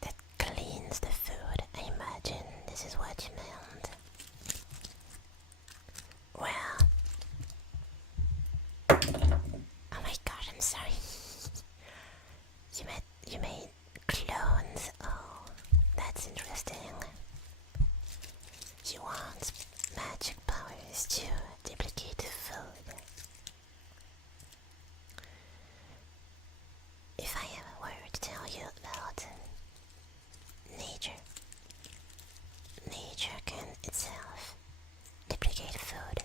That cleans the food. I imagine this is what you meant. Well, oh my gosh, I'm sorry. You made clones. Oh, that's interesting. You want magic powers to duplicate food. If I have a word to tell you about nature, nature can itself duplicate food.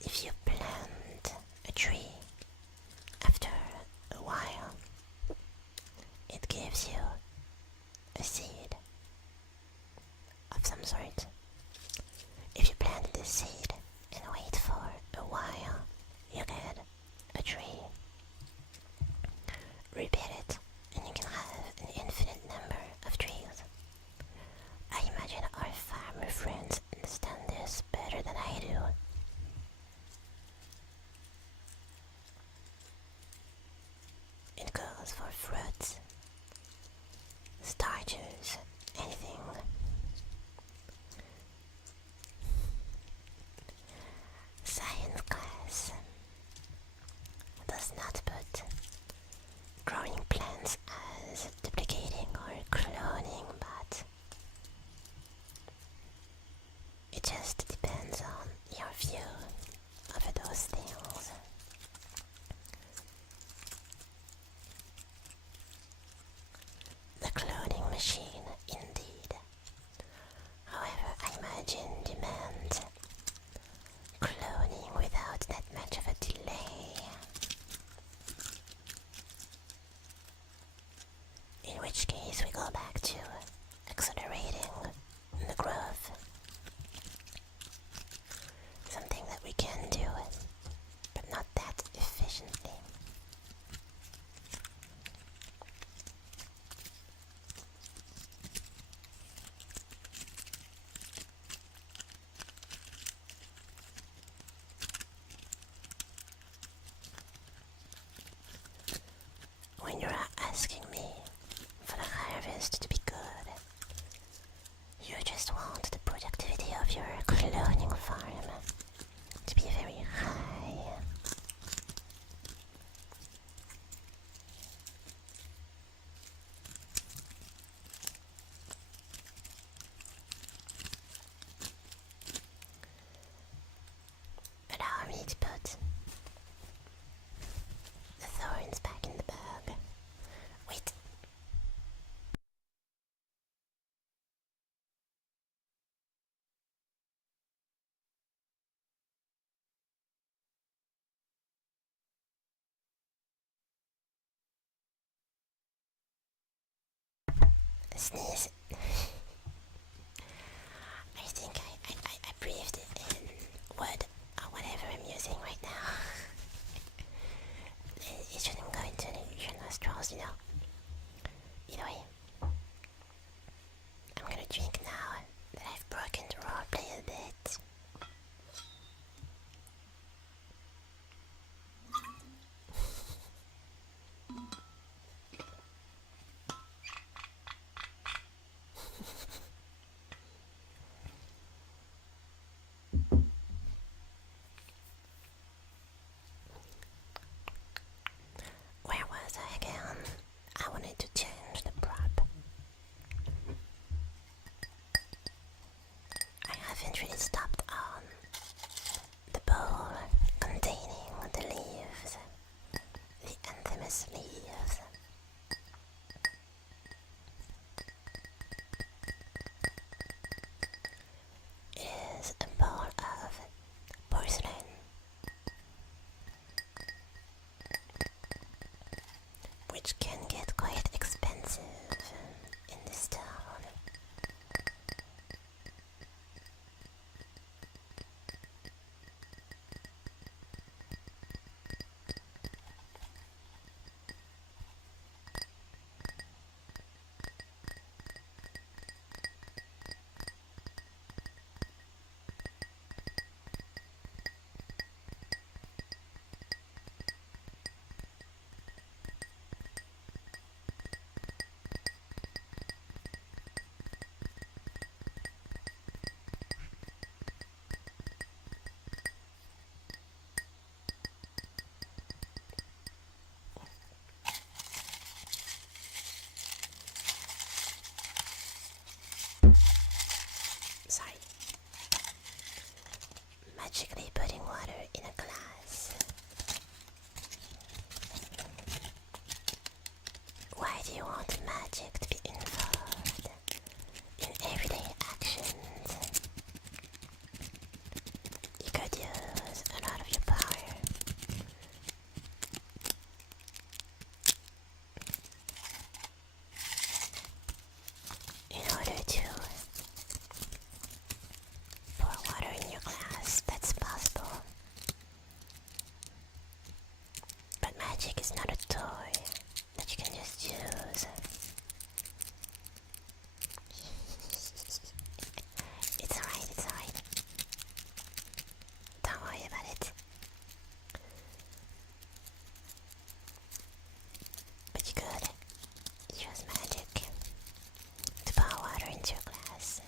If you plant a tree, after a while, it gives you a seed of some sort. If you planted a seed and Sneeze. I think I breathed in wood or whatever I'm using right now. It shouldn't go into your nostrils, you know. Either way, I'm gonna drink now that I've broken the roleplay a bit. Where was I again? I wanted to change the prop. I haven't really stopped on the bowl containing the leaves, the infamous leaves. It is a bowl of porcelain, which can get quite expensive in this town. Sorry. Magically putting water in a glass. Why do you want magic to be involved in everyday actions? You could use a lot of your power in order to pour water in your glass. That's possible. But magic is not a toy that you can just use. It's alright, it's alright. Don't worry about it. But you could use magic to pour water into your glass.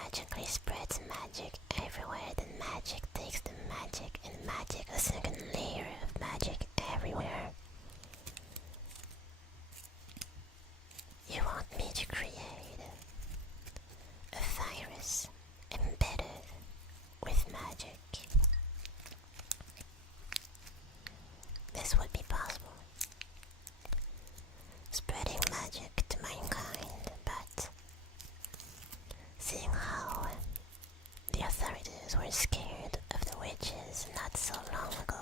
magically spreads magic everywhere, then magic takes the magic and magic a second layer of magic everywhere. You want me to create a virus embedded with magic. This would be possible. Spreading magic to mankind, but seeing how the authorities were scared of the witches not so long ago,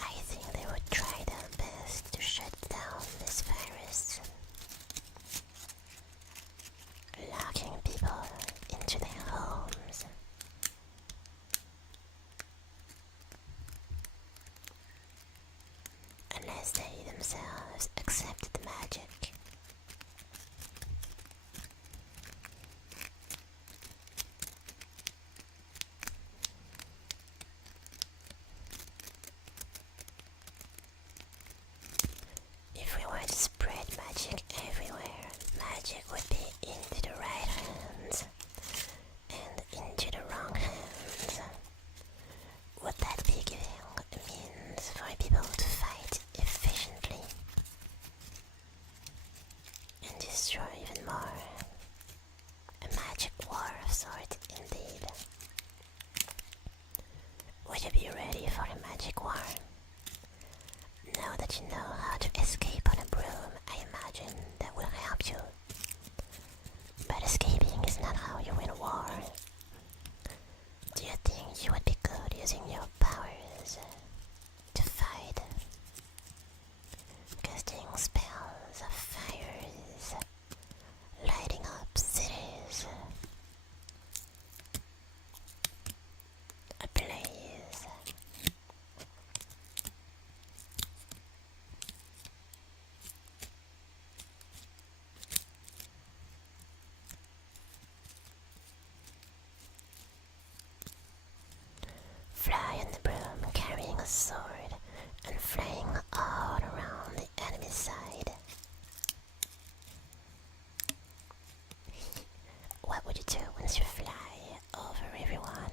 I think they would try their best to shut down this virus, locking people into their homes. Unless they themselves accept the magic. If we were to spread magic everywhere, magic would be into the right hands and into the wrong hands. Would that be giving a means for people to fight efficiently and destroy even more? A magic war of sorts, indeed. Would you be ready for a magic war? Now that you know how to escape on a broom, I imagine that will help you. But escaping is not how you win a war. Do you think you would be good using your powers to fight? Casting spells of fires, lighting up cities, ablaze. Fly on the broom carrying a sword and flying all around the enemy's side. What would you do once you fly over everyone?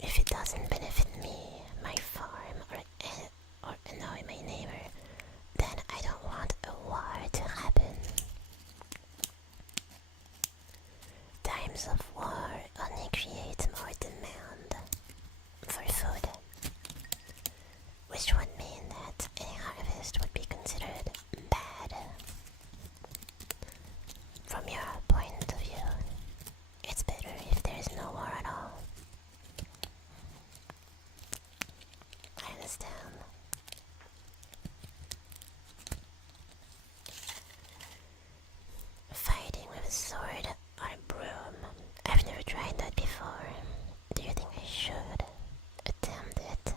If it doesn't benefit me, my farm, or annoy my neighbor, then I don't want a war to happen. Times of war only create more demand for food, which would mean that any harvest would be considered bad. From your point of view, it's better if there is no war at all. I understand. Fighting with a sword or a broom. I've never tried that before. Do you think I should attempt it?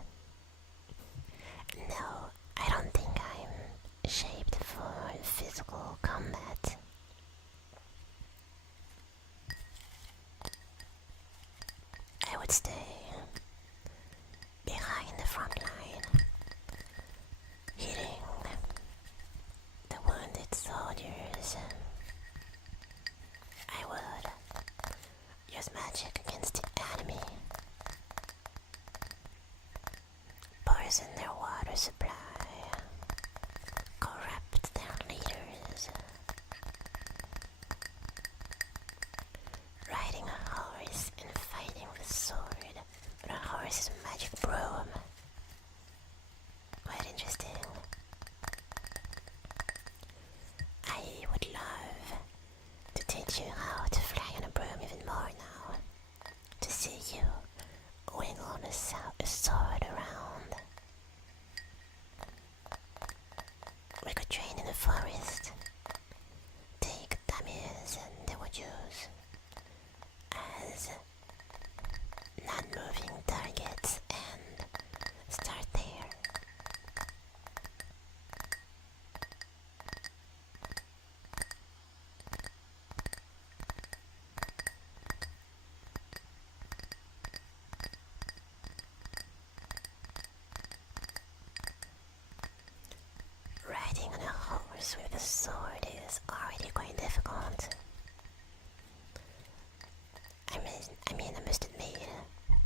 No, I don't think I'm shaped for physical combat. I would stay behind the front line, hitting the wounded soldiers. I would use magic against the enemy, poison their water supply, corrupt their leaders. Riding a horse and fighting with a sword, but a horse is a magic broom. Quite interesting. I would love to teach you how to fly on a broom even more now. To see you wiggle a sword around. We could train in the forest. Take dummies and they would use as non-moving targets and start there. course, with a sword is already quite difficult. I must admit,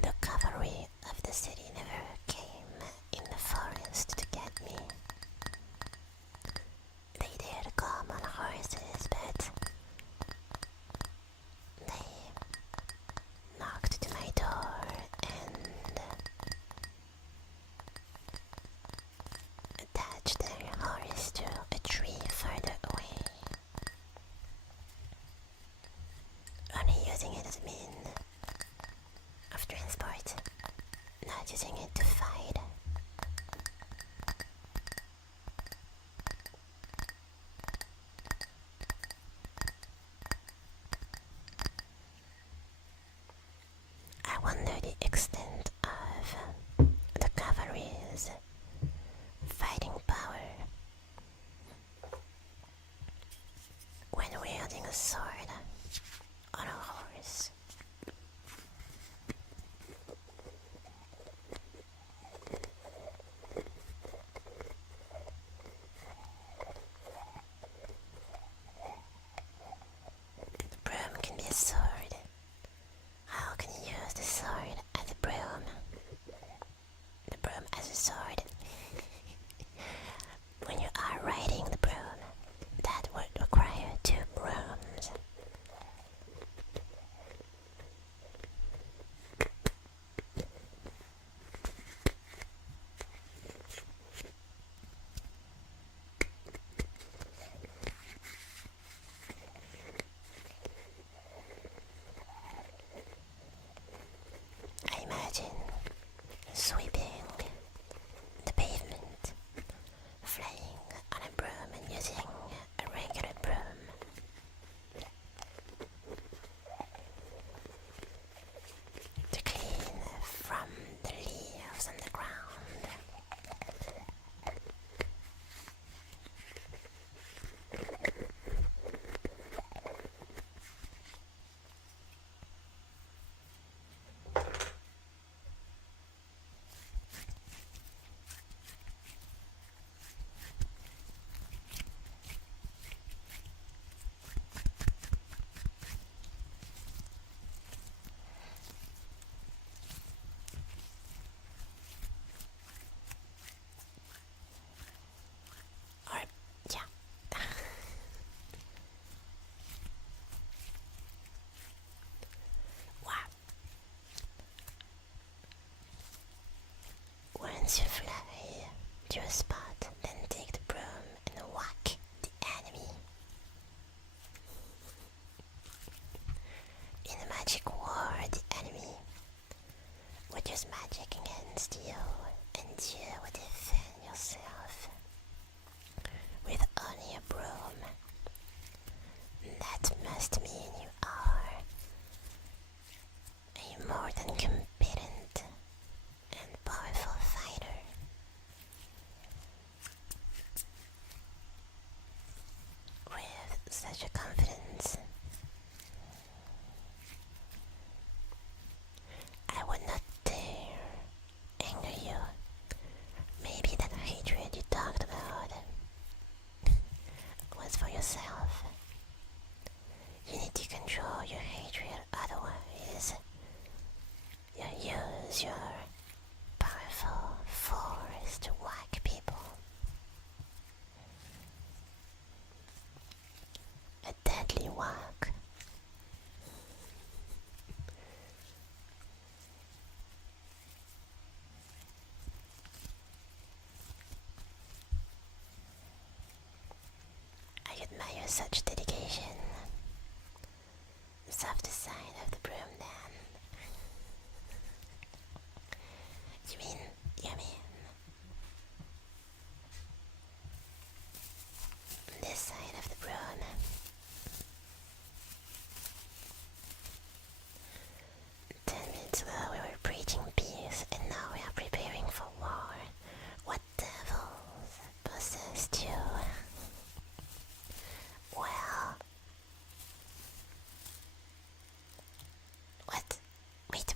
the cavalry of the city never came in the forest to get me. They did come on horses, but they knocked to my door and attached their horse to a tree further away, only using it as a means of transport, not using it to fight. I wonder the extent of the cavalry's fighting power when wielding a sword on a horse. The broom can be a sword. How can you use the sword as a broom? The broom as a sword. When you are riding the broom, that would require 2 brooms. I imagine sweeping the pavement, flying on a broom and using a regular broom. To clean from the leaves on the ground. Or, yeah. Wow. Once you fly to a spot, then take the broom and whack the enemy. In a magic war, the enemy would use magic against you, and you would defend yourself with only a broom. That must mean you are a more than competent and powerful fighter. With such a confidence, I would not dare anger you. Maybe that hatred you talked about was for yourself. You need to control your hatred, otherwise you use your powerful force to whack people. A deadly whack. I admire such dedication. The softer side of the broom, then. You mean this side of the broom? 10 minutes ago we were preaching peace, and now we are preparing for war. What devils possessed you? Well, what? Wait.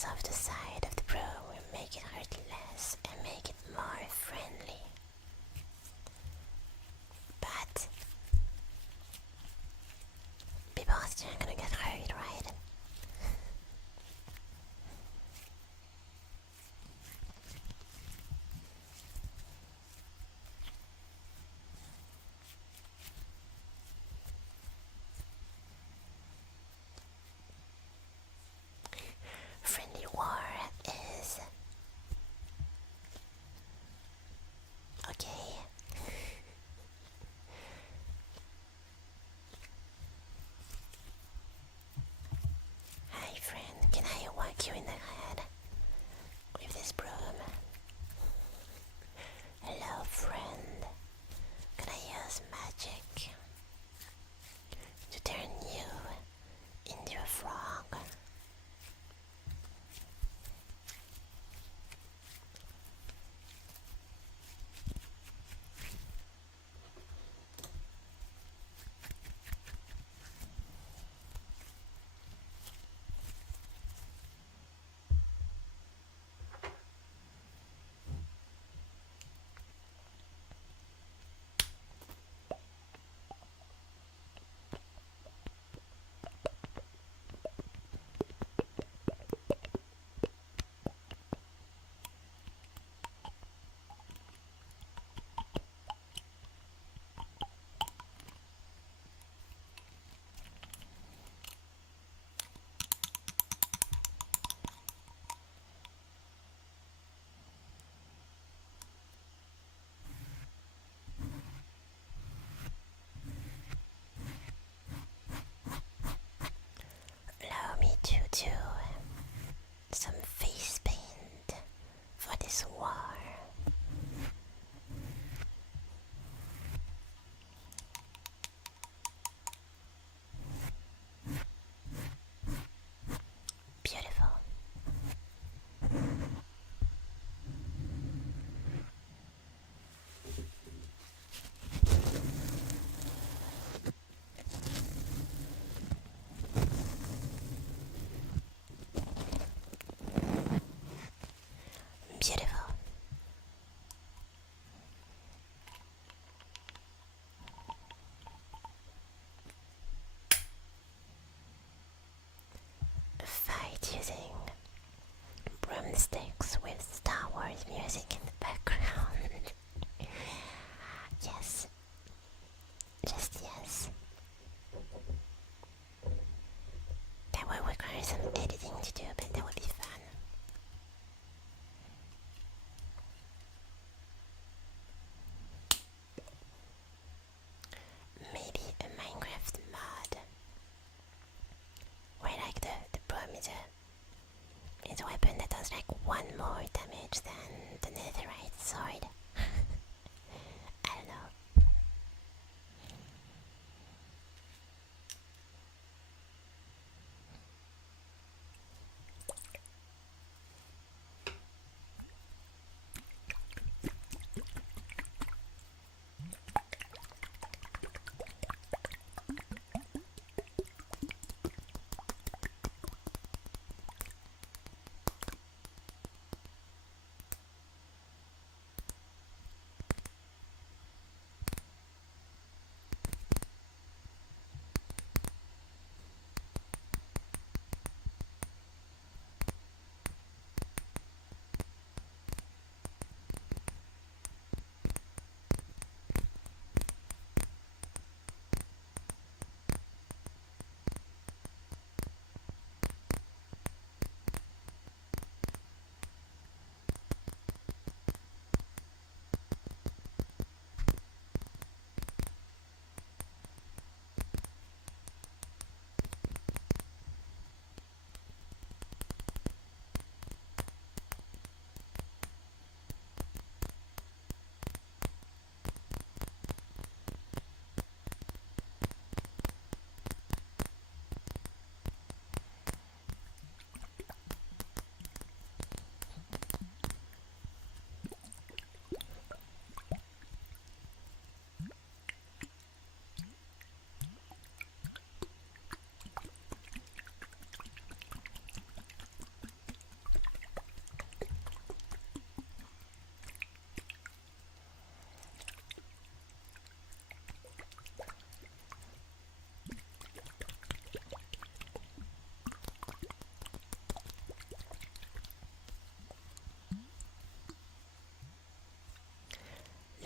the softer side of the broom will make it hurt less and make it more friendly. But people are still gonna get hurt, right? Friendly war is okay. Hi friend, can I whack you in the head with this broom? Hello friend, can I use magic to turn you into a frog? Allow me to do some face paint for this war. Beautiful. Beautiful. Fight using broomsticks with Star Wars music in the background. Yes. Just yes. That will require some editing to do, but that would be fun. Maybe a Minecraft mod where like the broom is a weapon that does like 1 more damage than the netherite sword. I don't know.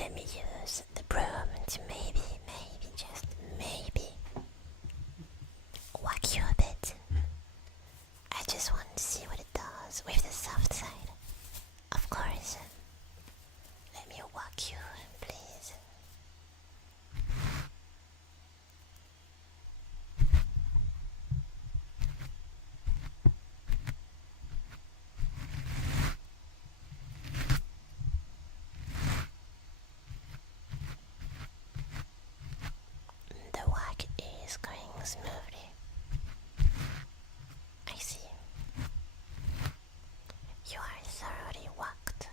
let me use the broom to maybe, just maybe whack you a bit. I just want to see what it does with the soft side. Of course. Let me whack you, please. The whack is going smoothly. I see. You are thoroughly whacked.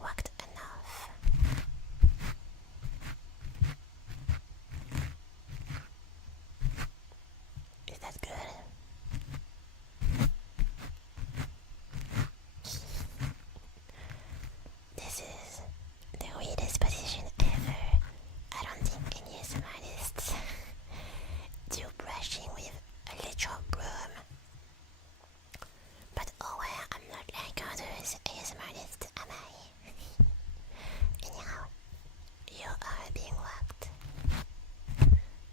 Whacked enough. Is that good? This is the weirdest position ever. I don't think any ASMRists do brushing with a literal broom. But oh well, I'm not like others ASMRists, am I? Anyhow, you are being whacked.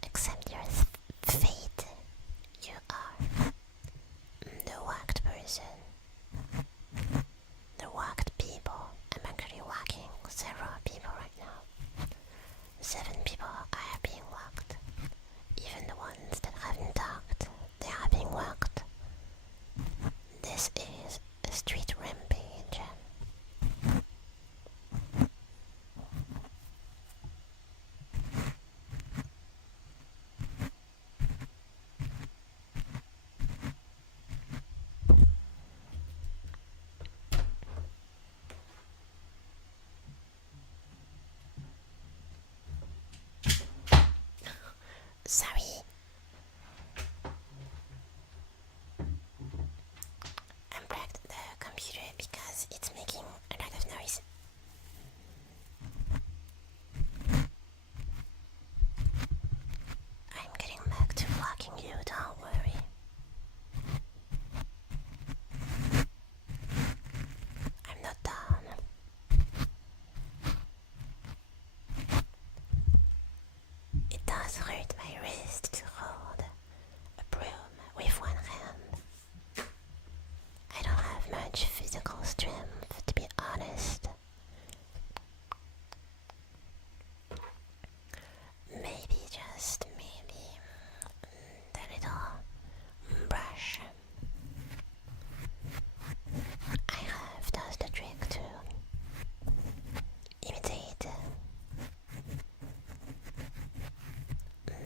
Accept your fate. You are the whacked person. The whacked people. I'm actually whacking several people right now. 7 people are being whacked. Even the ones that haven't talked, they are being whacked. This is a street rampage. Sorry. Unplugged the computer because it's making a lot of noise. I'm getting back to blocking you, don't worry. I'm not done. It does hurt my wrist to hold a broom with one hand. I don't have much physical strength, to be honest. Maybe, just maybe, the little brush I have does the trick to imitate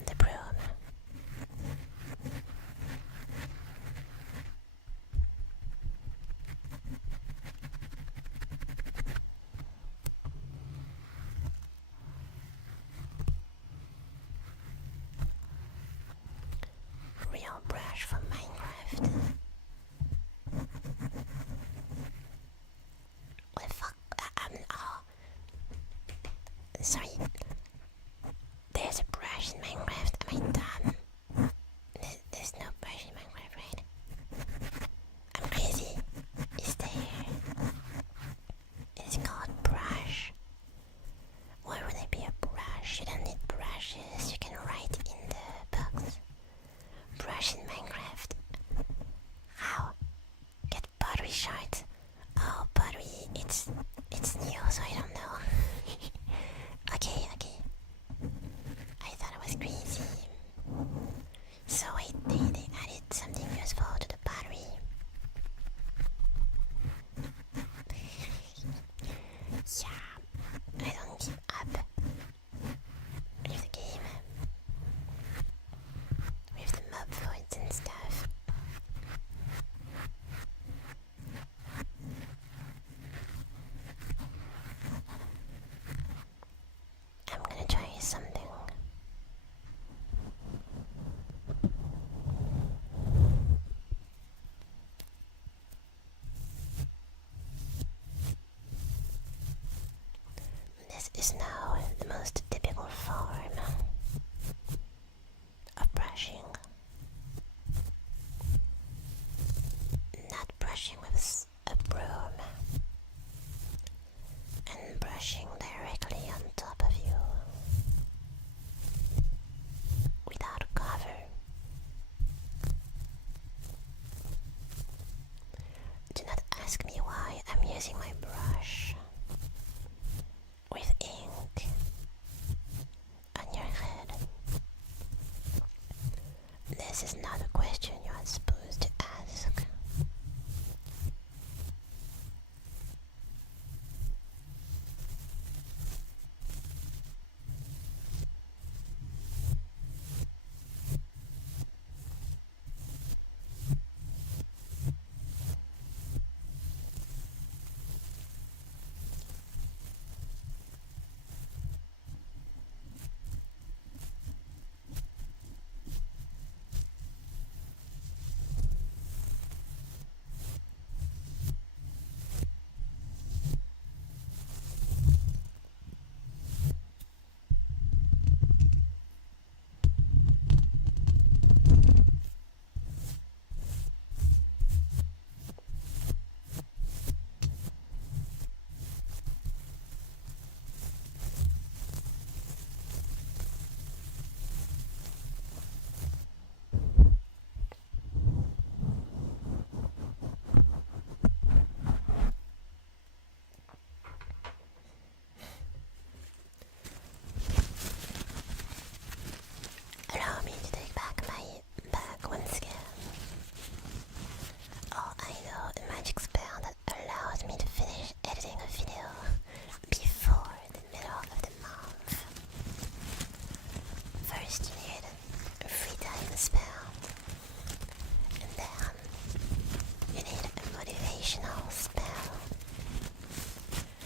the broom. Real brush from Minecraft. What the fuck? Oh. Sorry. There's a brush in Minecraft. Am I dumb? There's no brush in Minecraft, right? I'm crazy. Is there? It's called brush. Why would there be a brush? You don't need brushes. You can write in the box. Brush in Minecraft. How? Get pottery shards. Oh, pottery. It's new, so I don't know. Okay. I thought I was crazy. So wait, they added something useful to the pottery. Yeah, I don't give up with the game, with the mob fights and stuff. I'm gonna try something. This is now the most typical form of brushing. Not brushing with a broom, and brushing directly this is not a question you are supposed to ask. Allow me to take back my bag once again. Oh, I know a magic spell that allows me to finish editing a video before the middle of the month. First you need a free time spell, and then you need a motivational spell,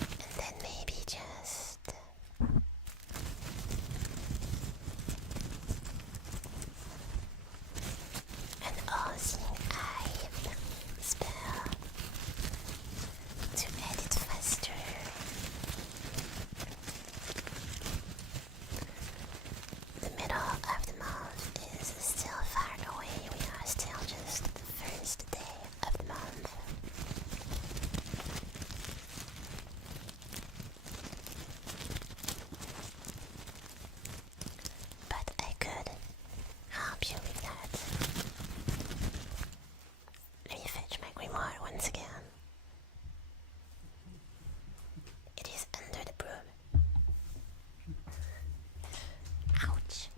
and then maybe just an all-seeing eye spell to edit faster. The middle of the month is still far away. We are still just the first day of the month. But I could help you with that. Let me fetch my grimoire once again. It is under the broom. Ouch.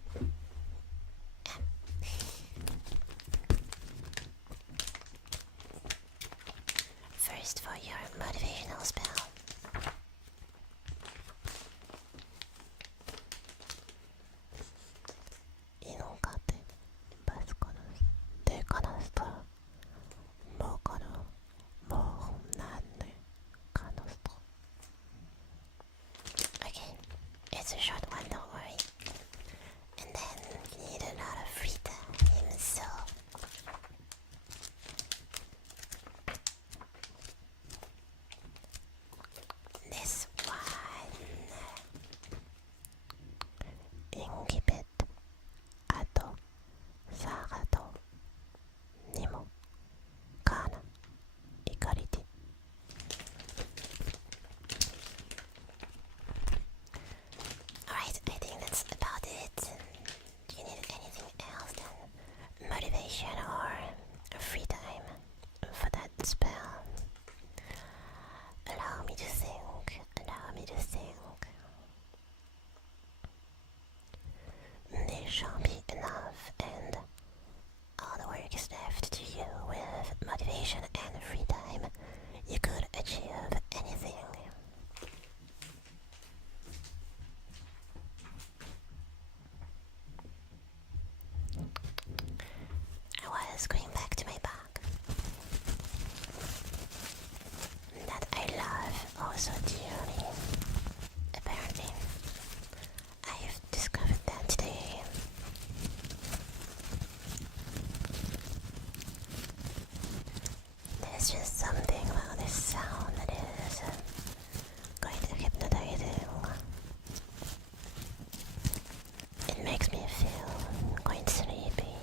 First for your motivational spell. Y nunca te vas te conozco. Okay, it's a short one, don't worry. And then you need a lot of free time, so this one. Incipit ato sagato nimo kana ikariti. Alright, I think that's about it. Do you need anything else than motivation or free time for that spell? Allow me to think, allow me to think. This shall be enough, and all the work is left to you. With motivation and free time, you could achieve anything. I was going back to my bag that I love also dearly. Apparently, I've discovered that today. There's just something about this sound that is quite hypnotizing. It makes me feel quite sleepy.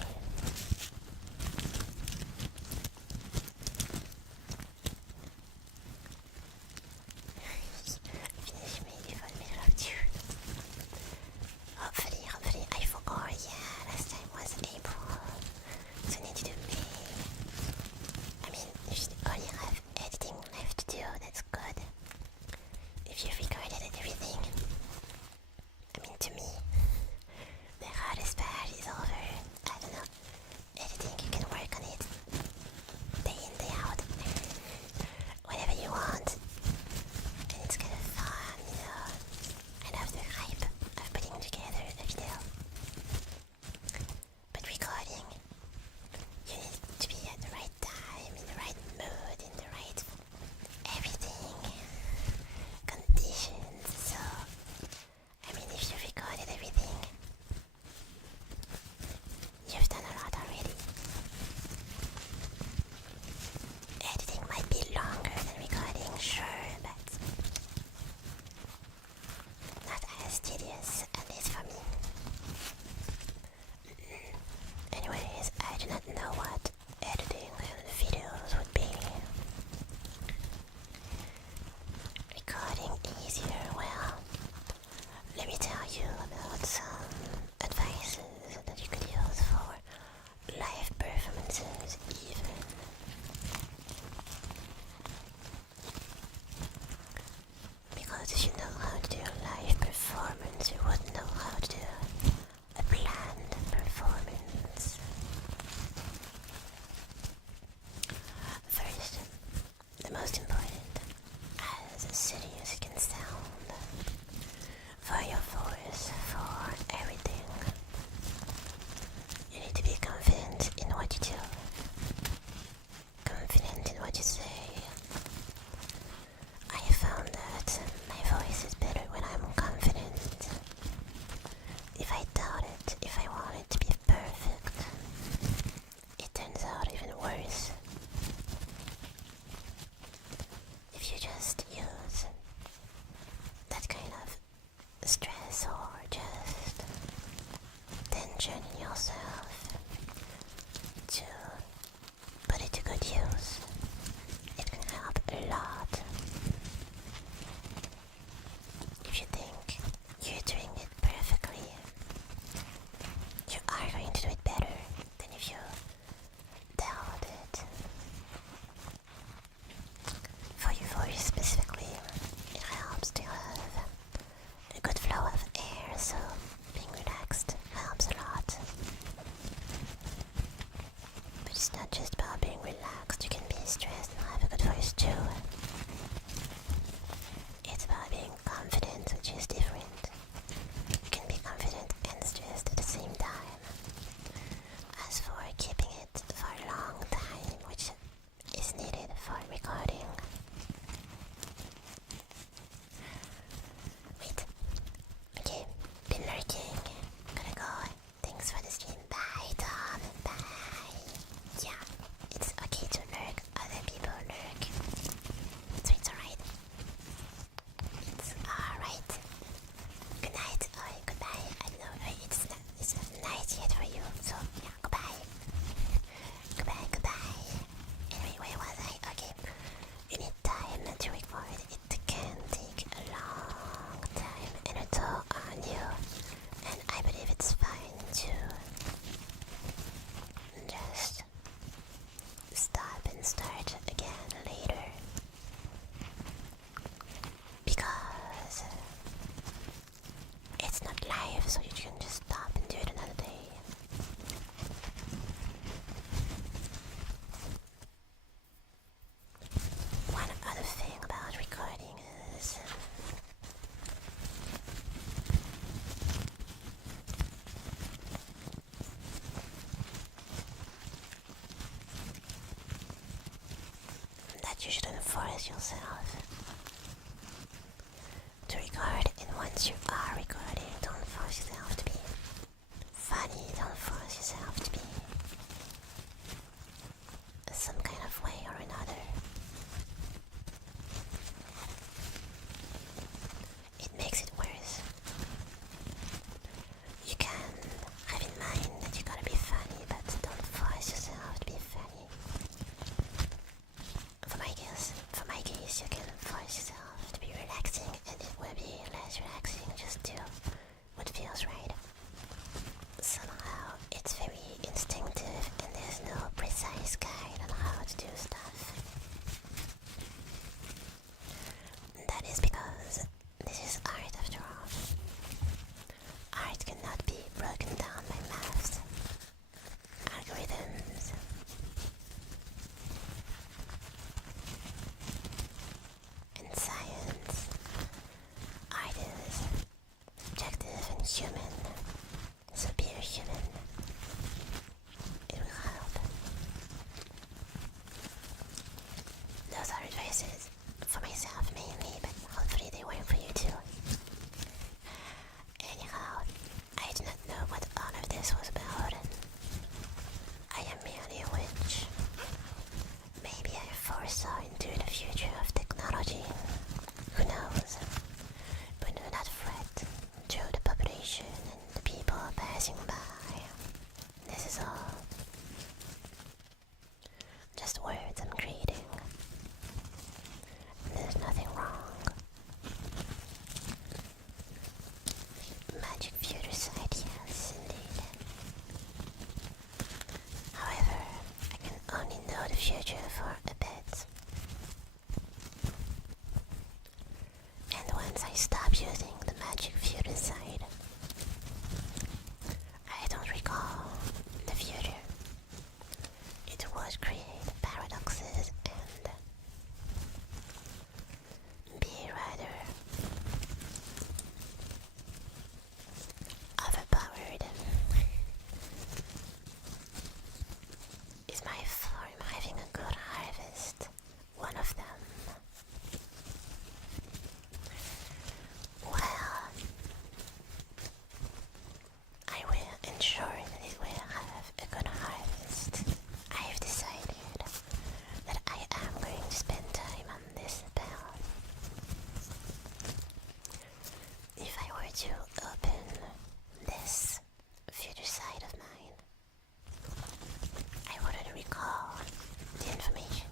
is I do not know what editing videos would be. Recording easier, well, let me tell you about some advices that you could use for live performances even. Because if you know how to do a live performance, you would know how to do a planned performance. First, the most important, as silly as it can sound, for your voice, for everything, you need to be confident in what you do, confident in what you say. I found that my voice is better when I'm confident. If I doubt it, if I want it to be perfect, it turns out even worse. If you just use that kind of stress or just tension in yourself to put it to good use, it can help a lot. If you think you're doing it perfectly, you are going to do it better than if you doubt it. For your voice specifically, it helps to have a good flow of air, so being relaxed helps a lot. But it's not just about being relaxed, you can be stressed and have a good voice too. It's about being confident, which is different. You can be confident and stressed at the same time. As for keeping it for a long time, which is needed for recording. Wait. Okay, been lurking. Gotta go. Thanks for the stream. Bye, Tom. Bye. Yeah, it's okay to lurk. Other people lurk. So it's alright. It's alright. Good night or goodbye. I don't know. It's not night yet for you. So yeah, goodbye. Goodbye. Anyway, where was I? Okay. You need time to record. It can take a long time and a toll on you. And I believe it's fine to just stop and start again later. Because it's not live, so you can just stop and do it another day. One other thing about recording is that you shouldn't force yourself to record, and once you are recording, don't force yourself to be funny, don't force yourself to be some kind of way or another. It makes it worse. You can have in mind that you gotta be funny, but don't force yourself to be funny. For my case, you can force yourself to be relaxing, and it will be less relaxing. Just do what feels right. Somehow, it's very future for a bit. And once I stop using the magic future side, I don't recall the future. It would create paradoxes and be rather overpowered. Is my farm having a good harvest? One of them. Well, I will ensure that it will have a good harvest. I have decided that I am going to spend time on this spell. If I were to open this future side of mine, I wouldn't recall the information.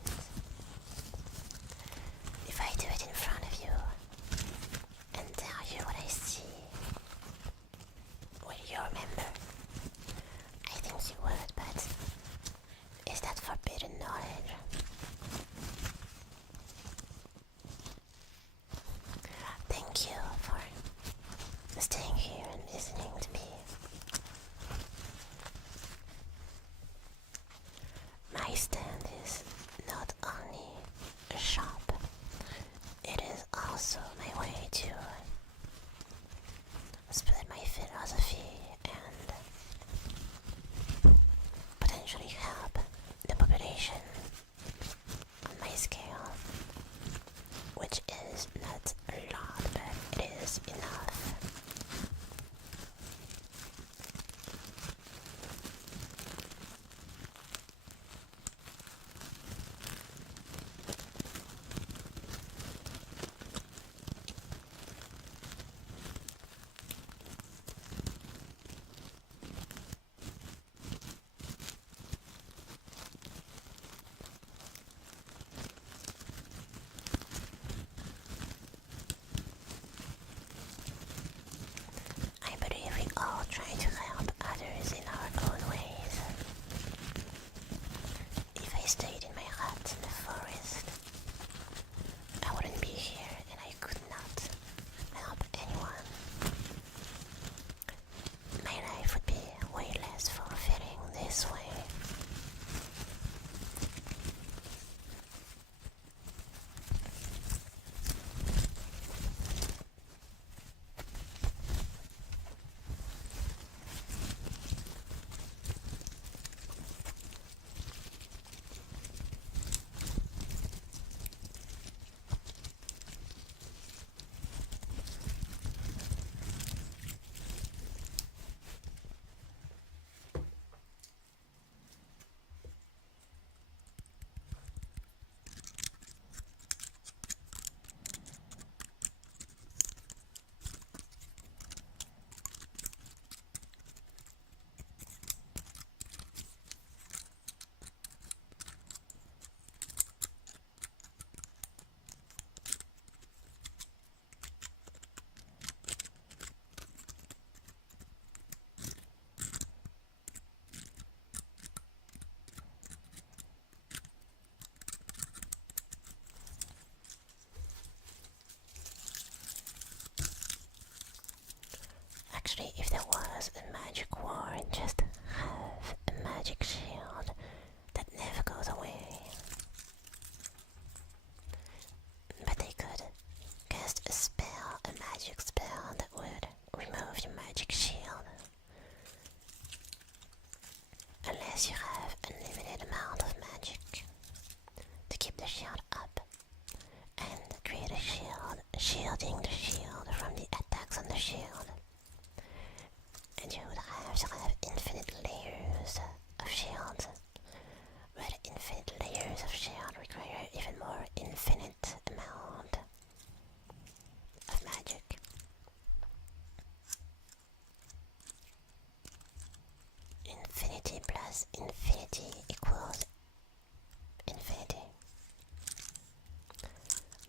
If I do it in front of you and tell you what I see, will you remember? I think you would, but is that forbidden knowledge? Thank you for staying here and listening to me. My stand is not only a shop, it is also my way to spread my philosophy and potentially help the population on my scale, which is not a lot, but it is enough. I believe we all try to help others in our own ways. If I stayed in my hut in the forest, I wouldn't be here and I could not help anyone. My life would be way less fulfilling this way. Actually, if there was a magic ward, just have a magic shield that never goes away. But they could cast a spell, a magic spell that would remove your magic shield. Unless you have a limited amount of magic to keep the shield up and create a shield, shielding the shield from the attacks on the shield. And you would have to have infinite layers of shields, but infinite layers of shield require even more infinite amount of magic. Infinity plus infinity equals infinity.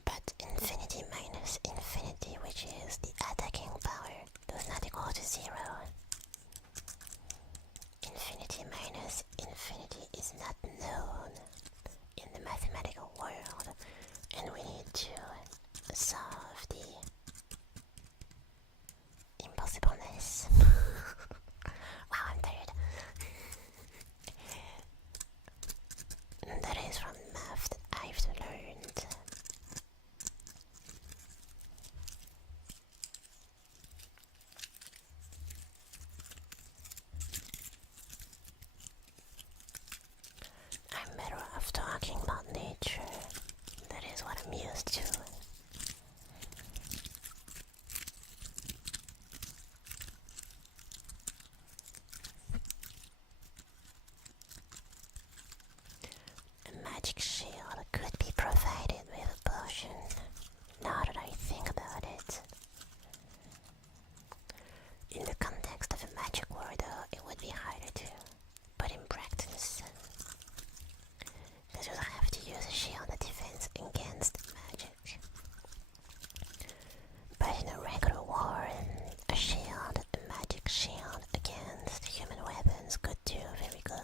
But infinity minus infinity, which is the attacking power, does not equal to 0. magic shield could be provided with a potion. Now that I think about it. In the context of a magic word though, it would be harder to put in practice. Because you'd have to use a shield that defends against magic. But in a regular war, a shield, a magic shield against human weapons could do very good.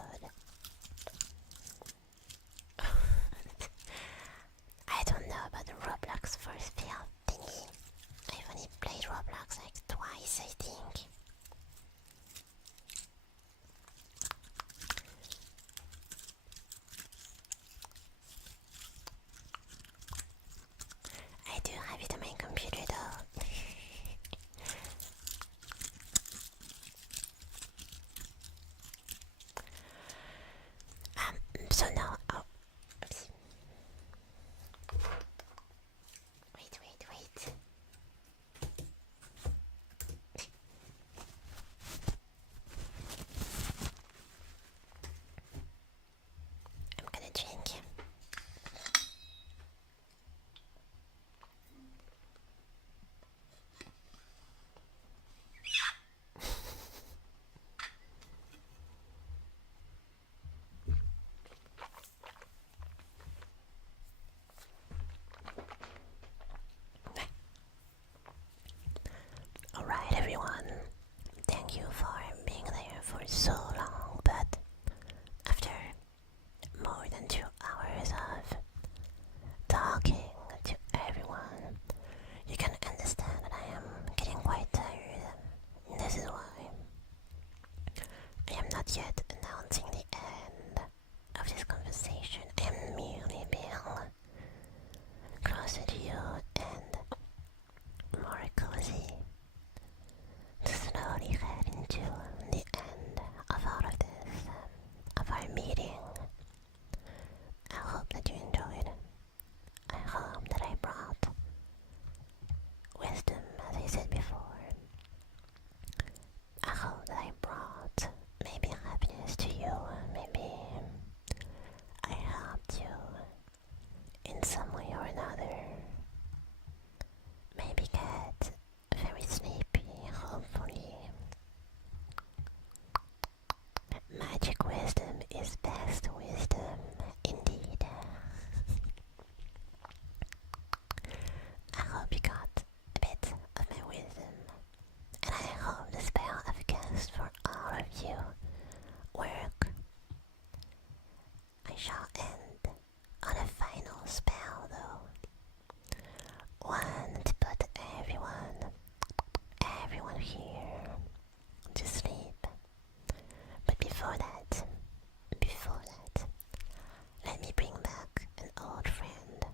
I don't know about the Roblox force field thingy. I've only played Roblox like twice, I think. I do have it on my computer though. So now, oh, oops. Wait. I'm gonna drink. Alright everyone, thank you for being there for so long, but after more than 2 hours of talking to everyone, you can understand that I am getting quite tired. This is why I am not yet announcing the end of this conversation. I am merely being closer to you and more cozy to slowly head into the end of all of this, of our meeting. I hope that you enjoyed. I hope that I brought wisdom, as I said before. I hope that I brought maybe happiness to you, maybe I helped you in some way or another. Maybe get very sleepy, hopefully. Magic wisdom is best wisdom, indeed. I hope you got a bit of my wisdom, and I hope the spell I've cast for all of you work. I shall end on a final spell though. One to put everyone here to sleep. But before that, let me bring back an old friend.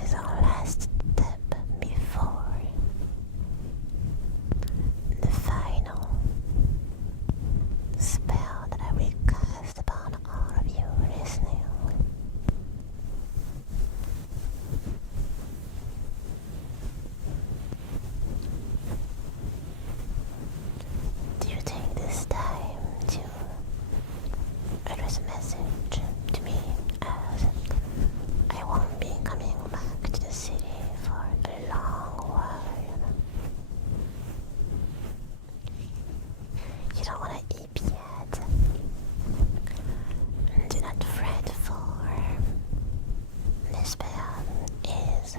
This is our last step before the final spell that I will cast upon all of you listening. Do you take this time to address a message to me, as I won't be coming back to the city for a long while? You don't want to eat yet. Do not fret, for this spell is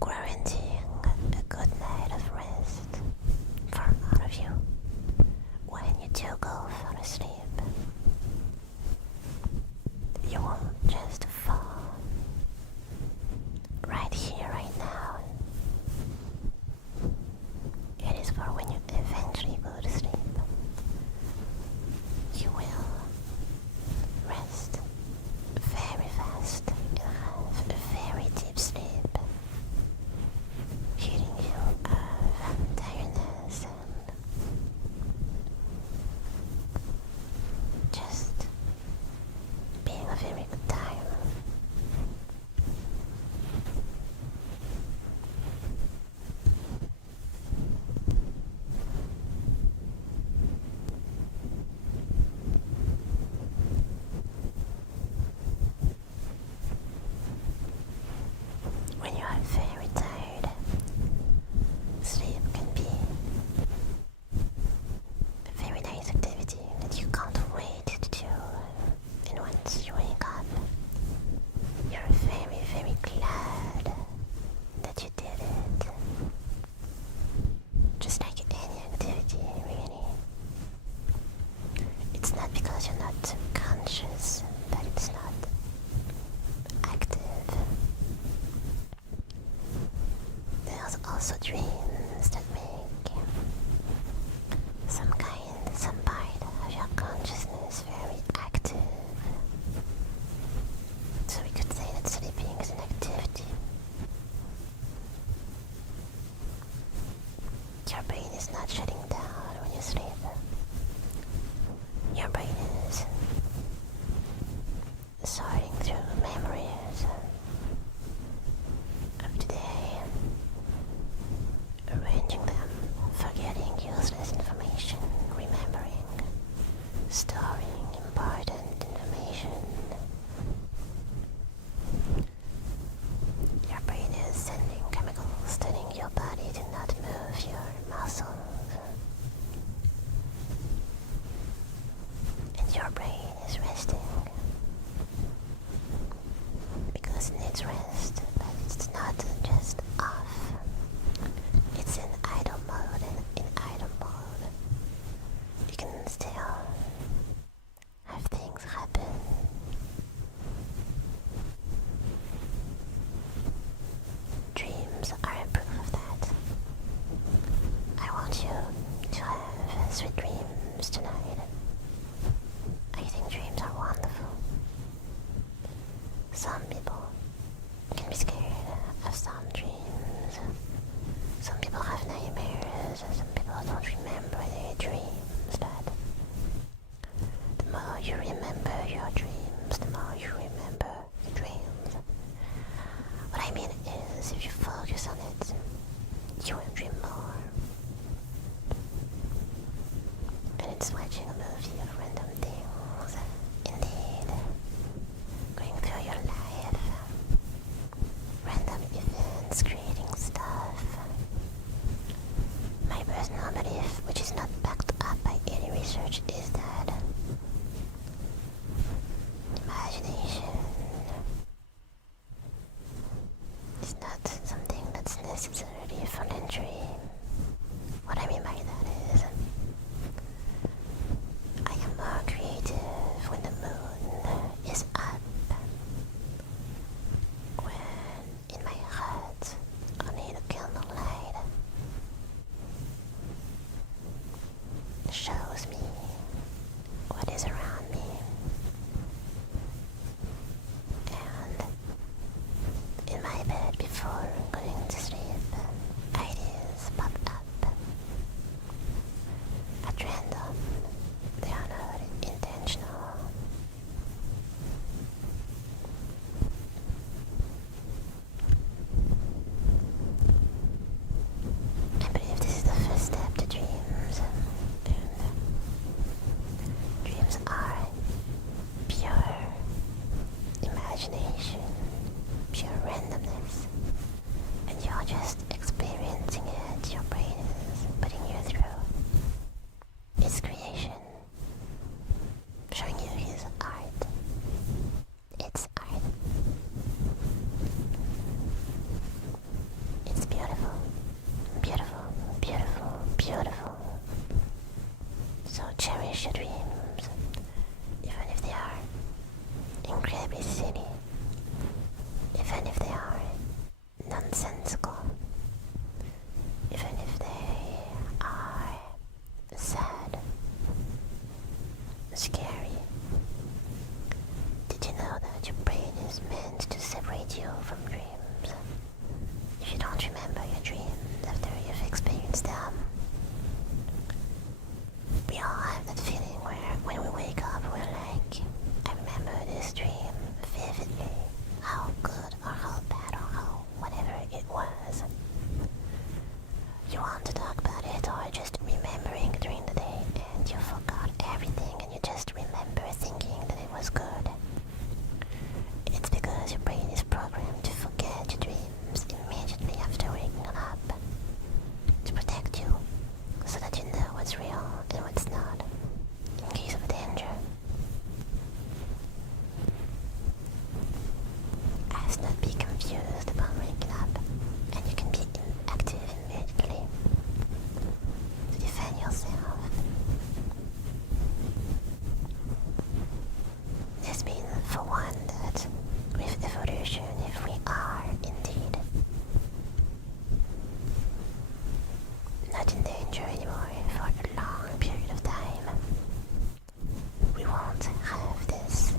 guaranteeing a good night of rest for all of you when you do go fall asleep. You won't just fall right here, right now. It is for when you eventually go to sleep. You will rest very fast and have a very deep sleep, healing you of tiredness and just being a very good time. When you are very tired, sleep can be a very nice activity that you can't wait to do. And once you wake up, you're very, very glad that you did it. Just like any activity, really. It's not because you're not conscious that it's not active. There's also dreams that make some part of your consciousness very active. So we could say that sleeping is an activity. Your brain is not shutting down when you sleep. Your brain is sorting through memories of today, arranging them, forgetting useless information, remembering, storing important information. Your brain is sending chemicals telling your body to not move your muscles. And your brain is resting because it needs rest, but it's not just off. It's in idle mode, and in idle mode you can still have things happen. Dreams are a proof of that. I want you to have sweet dreams tonight. I think dreams are wonderful. Some people can be scared of some dreams. Some people have nightmares, some people don't remember their dreams, but the more you remember your dreams, the more you remember the dreams. What I mean is, if you focus on it, you will dream more. And it's watching a movie of random things, indeed. Going through your life, random events, creating stuff. My personal belief, which is not backed up by any research, is that imagination is not something that's necessarily fun and dream. What I mean by that is, I am more creative when the moon is up, when in my heart only the candlelight shows me what is around me, and in my bed finish your dreams, even if they are incredibly silly, even if they are nonsensical, even if they are sad, scary. Did you know that your brain is meant to separate you from dreams? If you don't remember your dreams after you've experienced them, we all have that feeling where when we wake up we're like, I remember this dream vividly, how good or how bad or how whatever it was. You want to talk about it or just remembering during the day and you forgot everything and you just remember thinking that it was good. It's because your brain is programmed to forget your dreams immediately after waking up, to protect you, so that you know what's real and what's not, in case of danger. As not be confused upon waking up, and you can be active immediately to defend yourself. This means, for one, that with evolution, if we are indeed not in danger anymore for a long period of time, we won't have this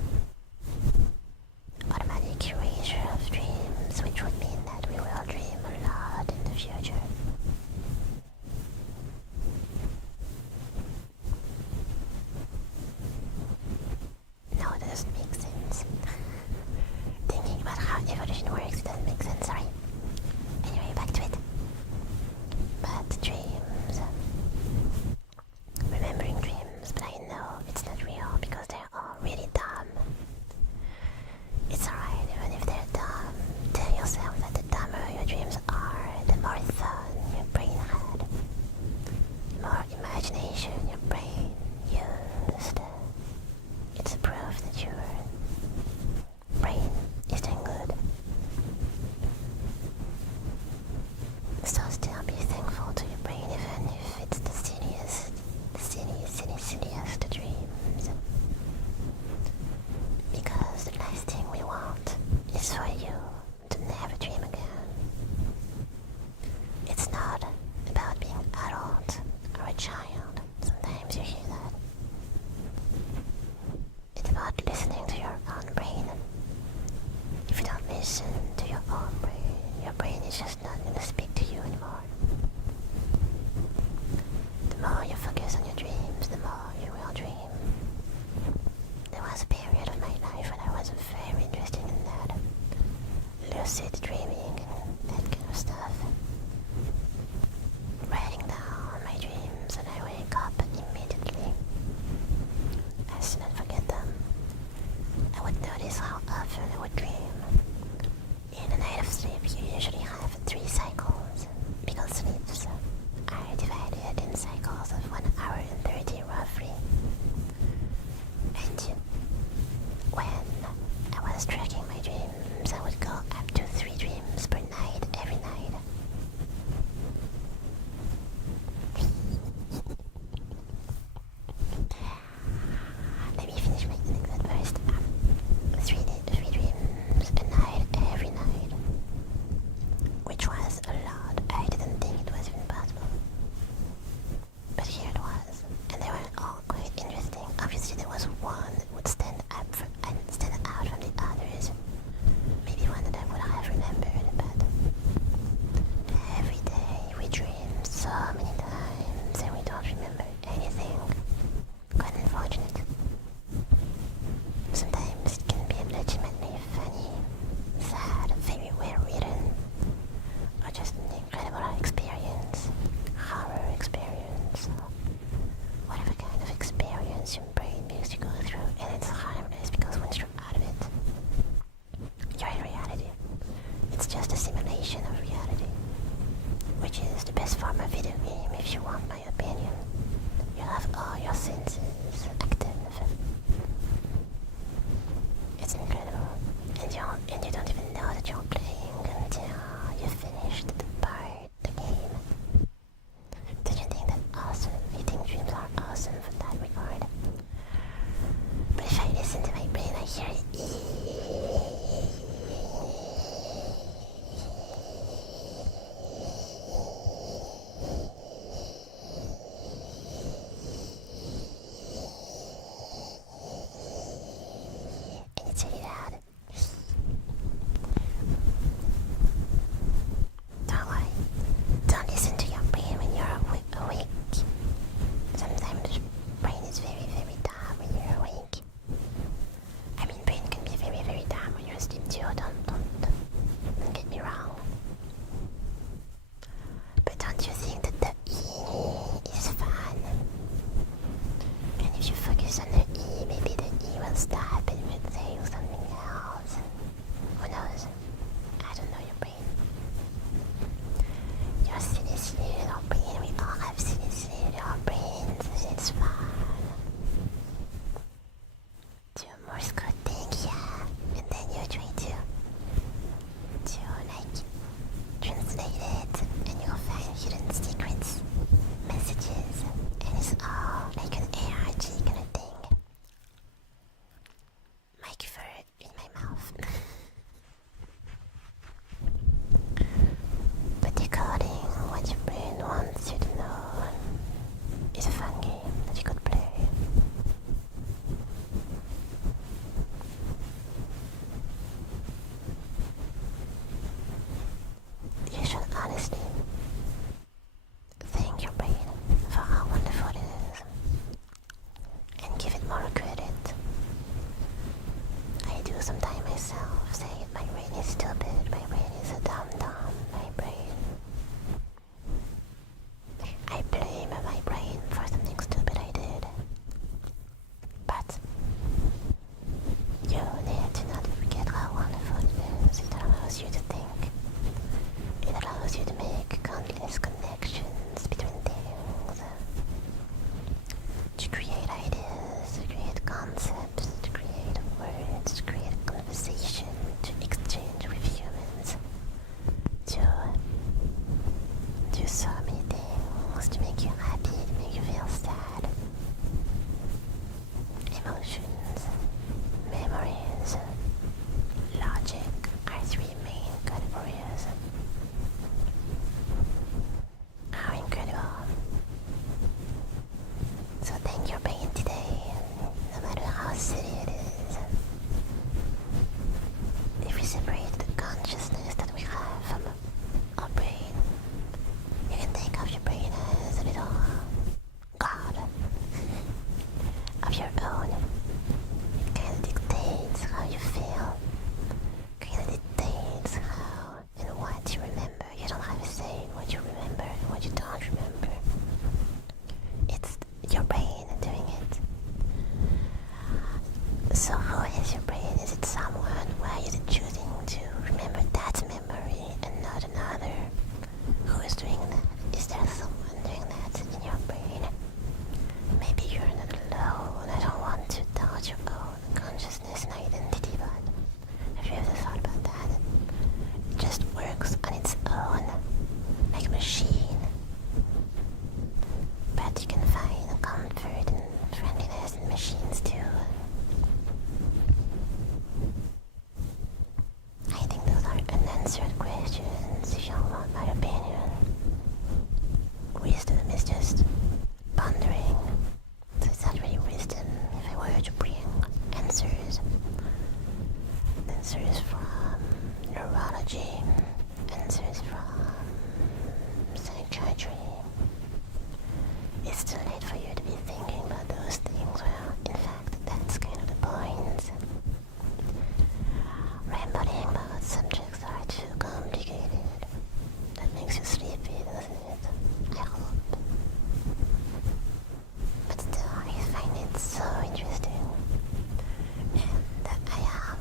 automatic erasure of dreams, which would mean that we will dream a lot in the future. No, that doesn't make sense. Thinking about how evolution works doesn't make sense, sorry. Anyway, back to it. But dreams. Remembering dreams, but I know it's not real because they're all really dumb. It's alright, even if they're dumb. Tell yourself that the dumber your dreams are, the more fun your brain had, the more imagination your brain used. It's a proof that your brain is doing good. So still be thankful to your brain even if it's the silliest dreams. Because the last thing we want is for you to never dream again. It's not about being adult or a child. Sometimes you hear that. It's about listening to your own brain. If you don't listen to your own brain is just not going to speak to you anymore. The more you focus on your dreams, the more you will dream. There was a period of my life when I was very interested in that. Lucid dreaming and that kind of stuff. Writing down my dreams and I wake up immediately. I still not forget them. I would notice how often I would dream. In a night of sleep, you usually have 3 cycles, because sleeps are divided in cycles of 1 hour and 30 roughly. And when I was tracking my dreams, I would go up to 3 dreams per night, every night. Let me finish my anecdote first. 3 dreams a night, every night. Which was a lot. I didn't think it was even possible. But here it was. And they were all quite interesting. Obviously there was one that would stand out from the others. Maybe one that I would have remembered, but every day we dream so many times and we don't remember anything. Quite unfortunate. Sometimes it can be legitimately funny, sad, very well written, or just an incredible experience, horror experience, whatever kind of experience your brain makes you go through, and it's harmless because once you're out of it, you're in reality. It's just a simulation of reality, which is the best form of video game if you want my opinion. You have all your senses active. It's incredible, and you don't even know that you're playing until you finished the game. Don't you think that's awesome? I think dreams are awesome for that regard. feel sad. Emotions, memories, logic are three main categories. How incredible. So thank your brain today, no matter how silly it is. If we separate the consciousness that we have from our brain, you can think of your brain as a little god of your own. It kind of dictates how you feel, kind of dictates how and what you remember. You don't have a say in what you remember and what you don't remember. It's your brain doing it. So who is your brain? Is it someone? Why is it choosing to remember that memory and not another? Who is doing that? Is there someone doing that in your brain? Maybe you're not alone. I don't want to doubt your own consciousness and identity, but have you ever thought about that? It just works on its own, like a machine. But you can find comfort and friendliness in machines too. I think those are unanswered questions, if you want my opinion. Wisdom is just pondering. So it's not really wisdom if I were to bring answers. Answers from neurology, answers from psychiatry. It's too late for you to be thinking about those things. Well, in fact, that's kind of the point. Rambling about subjects are too complicated. That makes you sleepy, doesn't it? I hope. But still, I find it so interesting. And I am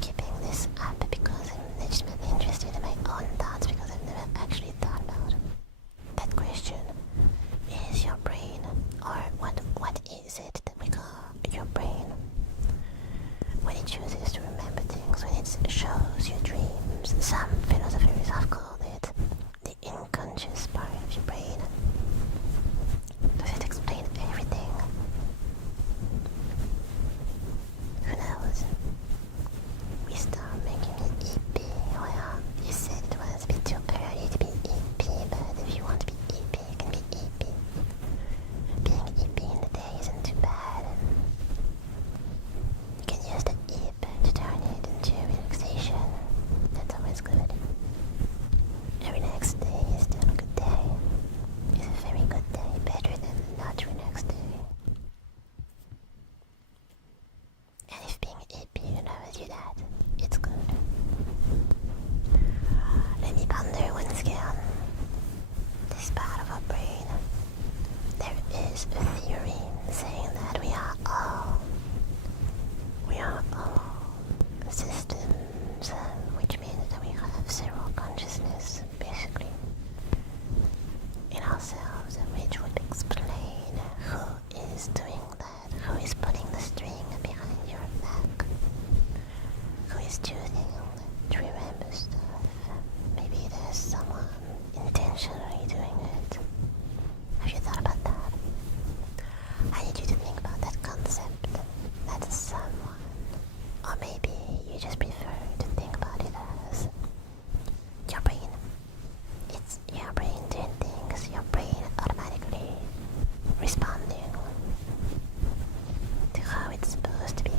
keeping this up because I'm legitimately interested in my own thoughts, because I've never actually thought about that question. Is your brain, or what is it that we call your brain? When it chooses to remember things, when it shows you dreams, some philosophers have called it the unconscious part of your brain. Does it explain everything? Who knows? We start making me EP. Well, you said it was a bit too early to be EP, but if you want to be EP, you can be EP. Being EP in the day isn't too bad. You can use the EP to turn it into relaxation. That's always good. Every next day is still a good day. It's a very good day, better than not relaxed day. And if being EP allows you that, it's good. Let me ponder once again. This part of our brain. There is a theory saying that we are all systems, which means that we have several consciousness, basically, in ourselves, which would explain who is doing that, who is putting the string behind your back, who is choosing to remember stuff. Maybe there's someone intentionally doing it. Have you thought about that? I need you to think about that concept. That's someone. Or maybe you just prefer to think about it as your brain. It's your brain doing things, your brain automatically responding to how it's supposed to be.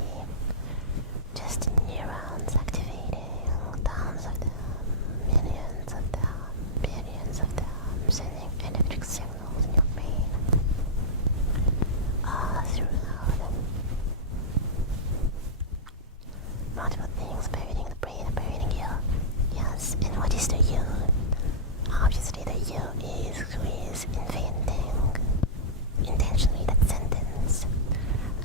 Just neurons activating, tons of them, millions of them, billions of them, sending electric signals in your brain all throughout. Multiple things pervading the brain, pervading you. Yes, and what is the you? Obviously the you is who is inventing intentionally that sentence.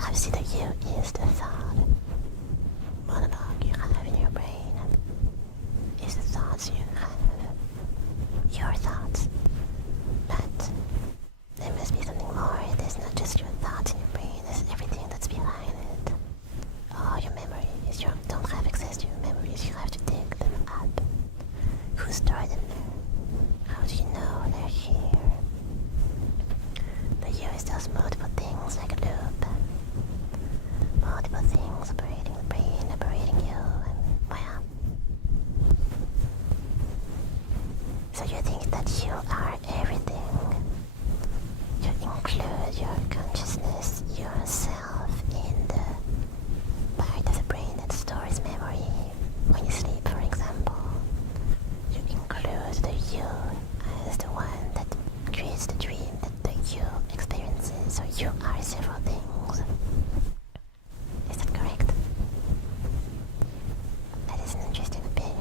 Obviously the you is the thought monologue you have in your brain. Is the thoughts you have. Your thoughts. But there must be something more. There's not just your thoughts in your brain, there's everything that's behind it. All your memories. You don't have access to your memories, you have to dig them up. Who stored them there? How do you know they're here? The because there's multiple things like a loop. Multiple things operating the brain, operating you, and well. So you think that you are everything. You include your consciousness, yourself, in the part of the brain that stores memory when you sleep, for example. You include the you as the one that creates the dream that the you experiences, so you are several things. Is that correct? That is an interesting opinion.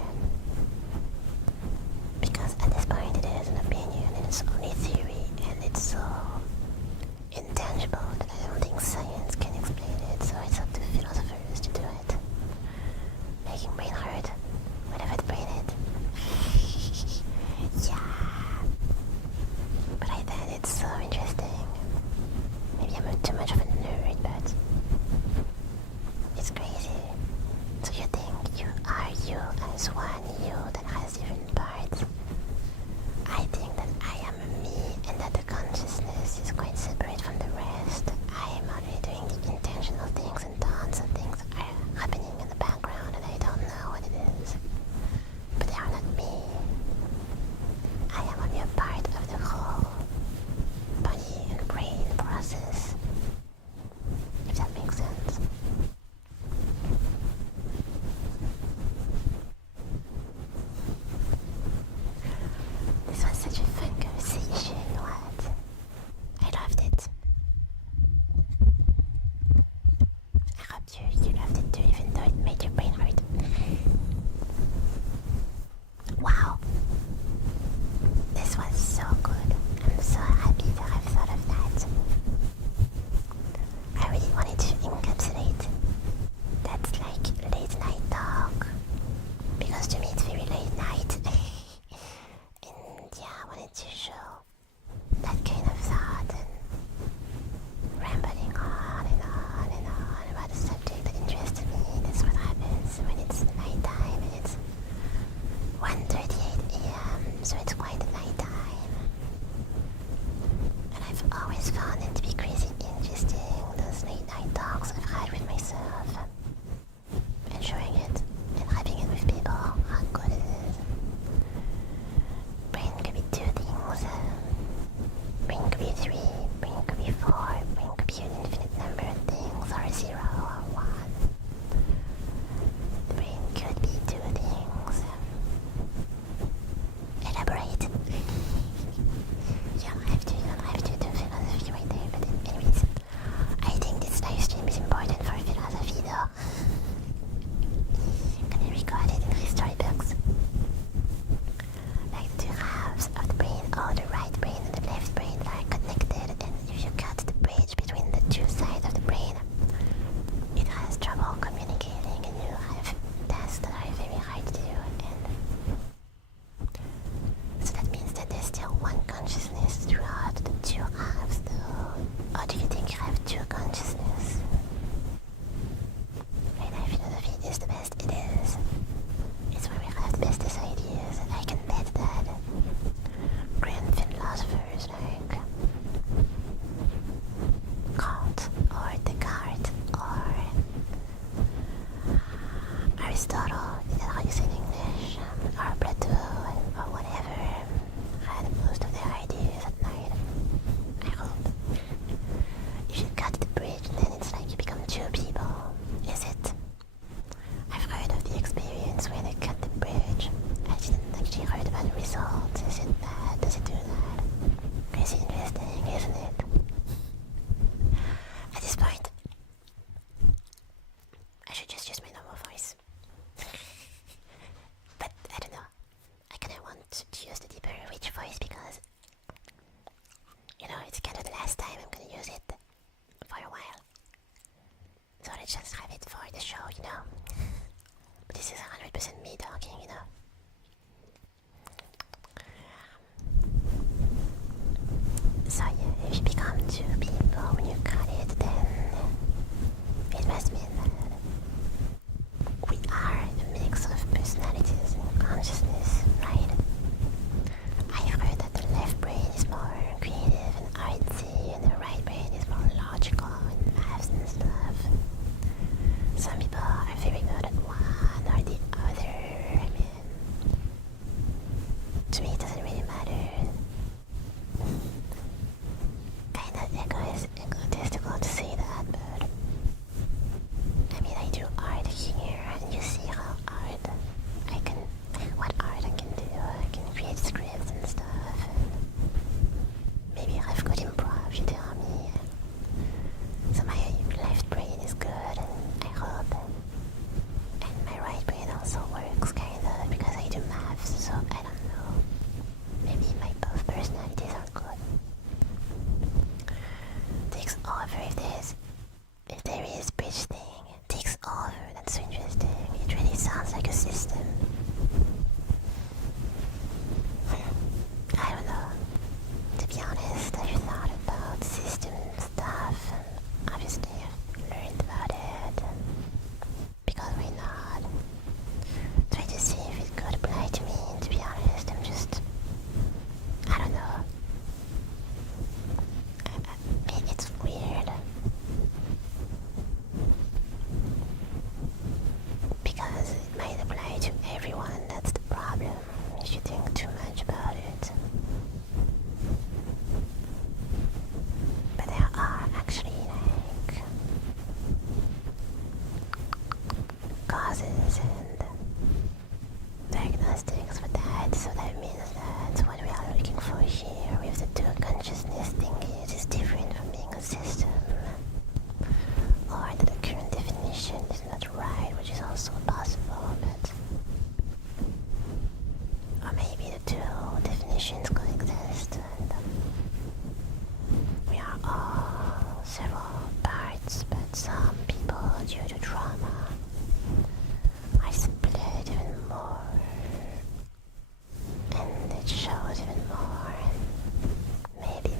Because at this point it is an opinion and it's only theory and it's so intangible that I don't think science can explain it, so it's up to philosophers to do it. Making brain hurt whenever the brain hit. Yeah. But I think it's so interesting. Maybe I'm too much of a nerd, but it's crazy. So you think you are you as one you that has different parts. I think that I am me and that the consciousness is quite separate from the rest. I am only doing the intentional things and tons of things are happening in the background and I don't know what it is. But they are not me. I am only a part of the whole body and brain process. If that makes sense. This was such a fun conversation, what? I loved it. I hope you loved it too, even though it made your brain hurt. Wow! This was so good. I'm so happy to have thought of that. I really wanted to encapsulate that like late night talk. Because to me it's very late night. And yeah, I wanted to show that kind of thought and rambling on and on and on about a subject that interests me. That's what happens when it's nighttime and it's 1:38 AM, so it's quite nighttime. And I've always found it to be crazy interesting, those late night talks I've had with myself. Enjoying it and having it with people, how good it is. Brain could be two things. Brain could be three, brain could be four, brain could be an infinite number of things, or zero, or one. The brain could be two things. Elaborate. You don't have to do philosophy right there, but anyways, I think this live stream is important for philosophy actually like causes and diagnostics for that, so that means that what we are looking for here with the two consciousness thingies is different from being a system, or that the current definition is not right, which is also possible, but or maybe the two definitions coexist and we are all several parts, but some people, due to trauma, are split even more, and it shows even more, and maybe.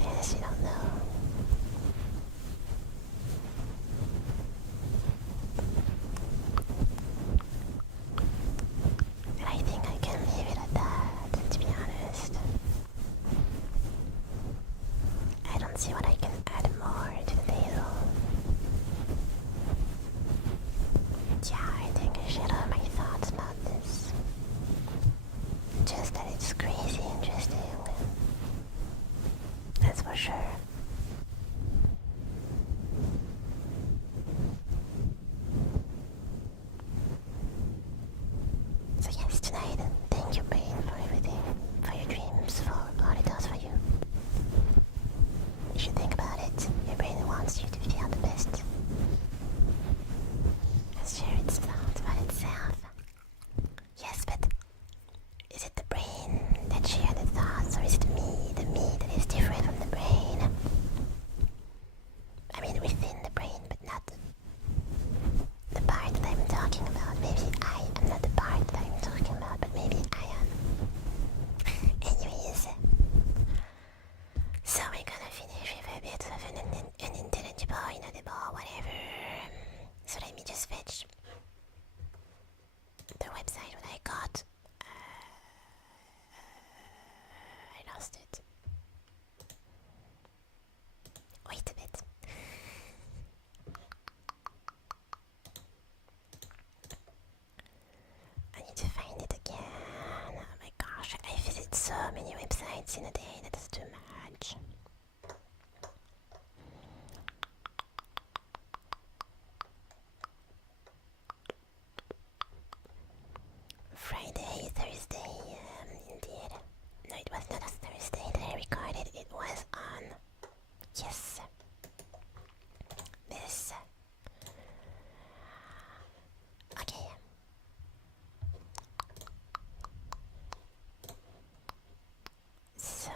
I honestly don't know. And I think I can leave it at that, to be honest. I don't see what I can add more to the table. Yeah, I think I shared all my thoughts about this. Just that it's crazy interesting. That's for sure. So yes, tonight, thank you, brain, for everything, for your dreams, for all it does for you. You should think about it. Your brain wants you to feel the best. Let's share its thoughts about itself. Yes, but is it the brain that shares the thoughts, or is it me, the me that is different from the brain? I mean, within the brain, but not the part that I'm talking about. Maybe I am not the part that I'm talking about, but maybe I am. Anyways, so we're gonna finish with a bit of an unintelligible, inaudible, whatever. So let me just fetch the website what I got. I lost it. Wait a bit. I need to find it again. Oh my gosh, I visit so many websites in a day, that's too much. Friday, Thursday, indeed. No, it was not a Thursday that I recorded, it was on, yes, this. Okay. So,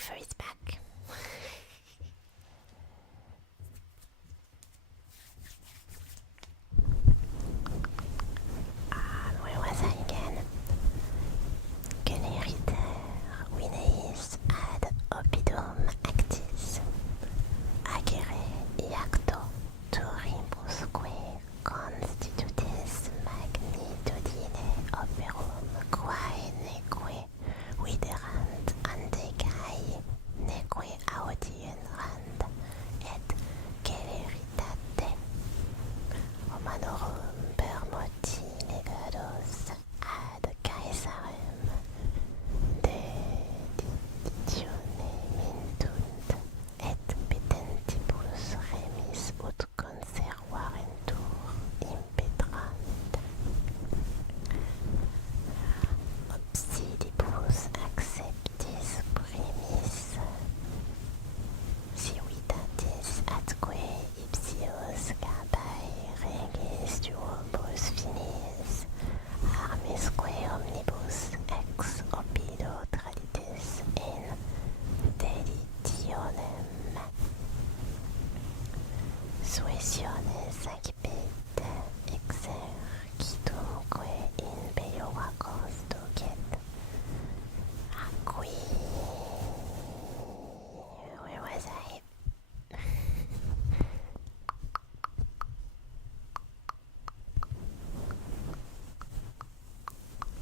fur is back. Where was I again? Generiter Wineis ad opidum actis. Agere iacto turibusque constitutis magnitudine operum quae neque videranт antecae neque audienerant et celeritate Romanorum permoti legados ad Caesarem deditione mintunt et petentibus remis ut conservarentur impetrant obsidibus acceptis primis civitatis atque ipsius capae regis duobus finis armisque omnibus ex opido traditis in deditionem suesiones accipit exercitumque in peioracos docet acqui. Where was I?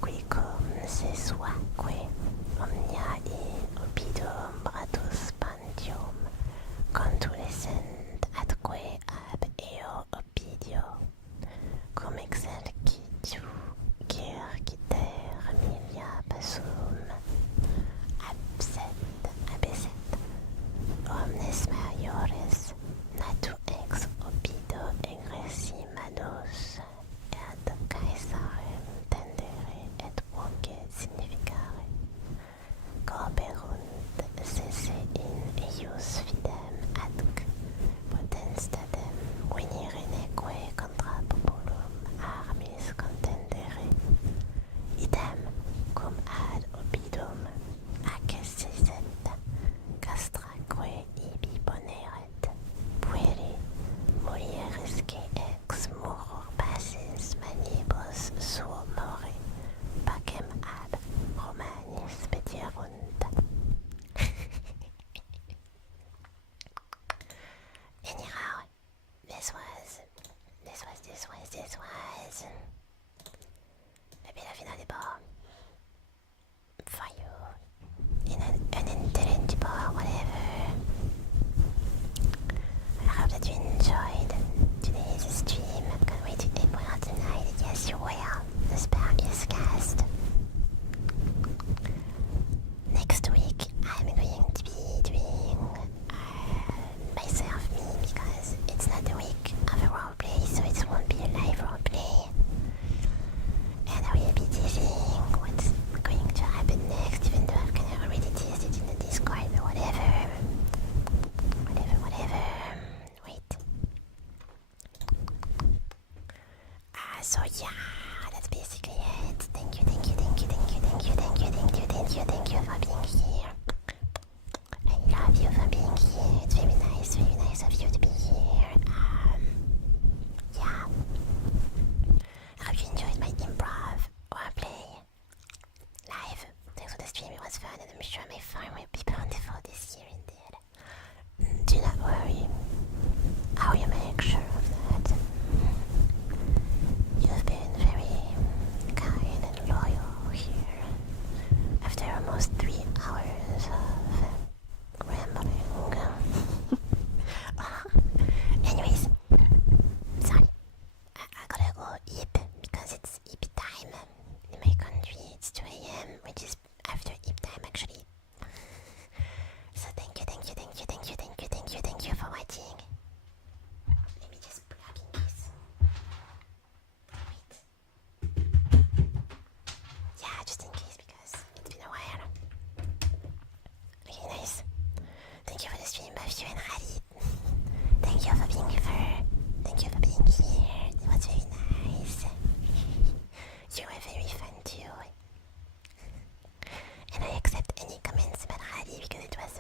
Quicum sesuaque omnia in opidum bratus pantium contulescent atque ab eo opidio cum exercitu circiter milia passum abset omnes maiores natu ex opido egressimados ad Caesarem tendere et voce significare cooperunt sese in eius fidem adc potestatem venire neque contra populum armis contendere idem cum ad opidum accessit castraque ibi poneret pueri mulierisque ex muror basis manibus suo more pacem ab Romanis petierunt. Anyhow, this was maybe la finale bar for you in an unintelligible whatever. I hope that you enjoyed today's stream. Can't wait to end out tonight. Yes, you will. The spell is cast. Next week, I'm going to be doing myself, me, because it's not the week of a roleplay, so it won't be a live roleplay. And I will be teasing what's going to happen next, even though I've kind of already teased it in the Discord, but whatever. Wait. So yeah, that's basically it. Thank you for being here. I love you for being here. It's very nice of you to be here. Yeah. I hope you enjoyed my improv roleplay live. Thanks for the stream, it was fun, and I'm sure my farm will be bountiful this year indeed. Do not worry. I will make sure of that. You've been very kind and loyal here. After almost 3 hours of rambling. Anyways, sorry. I gotta go eat because it's eat time. In my country, it's 2 AM, which is after eat time actually. So thank you for watching. Let me just plug in this. Wait. Yeah, just in case because it's been a while. Okay, nice. Thank you for the stream, Buff, you and Rally. Thank you for being here. Thank you for being here. It was very nice. You were very fun too. And I accept any comments about Rally because it was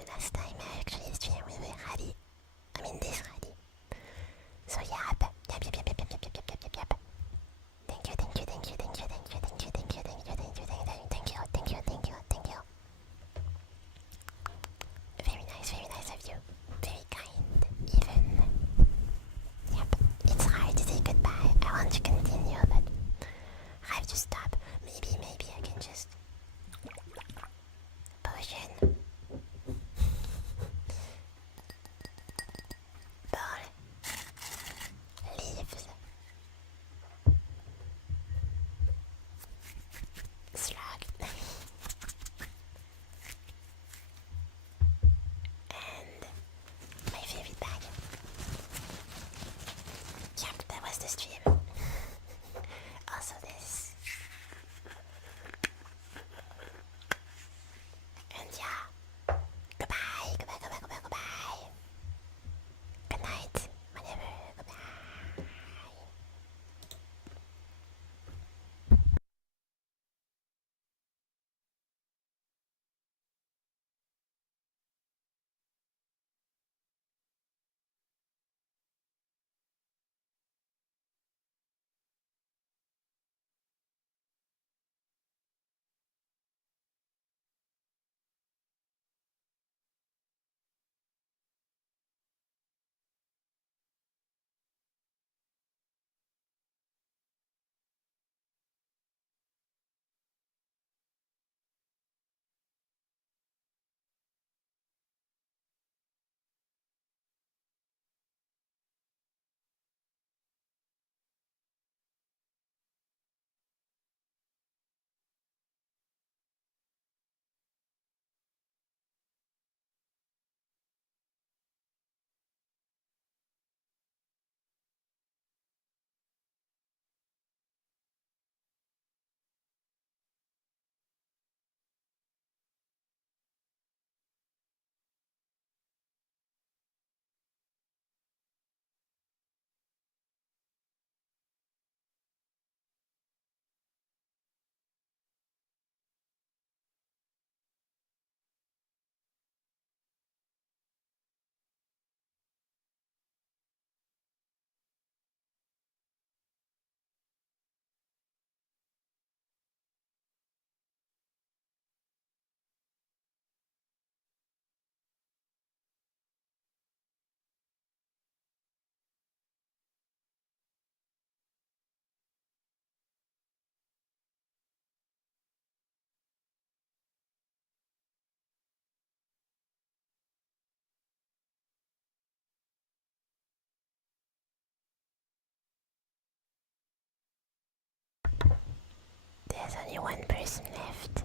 person left.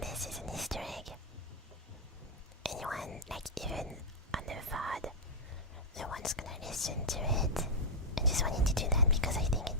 This is an Easter egg. Anyone, like even on the VOD, no one's gonna listen to it. I just wanted to do that because I think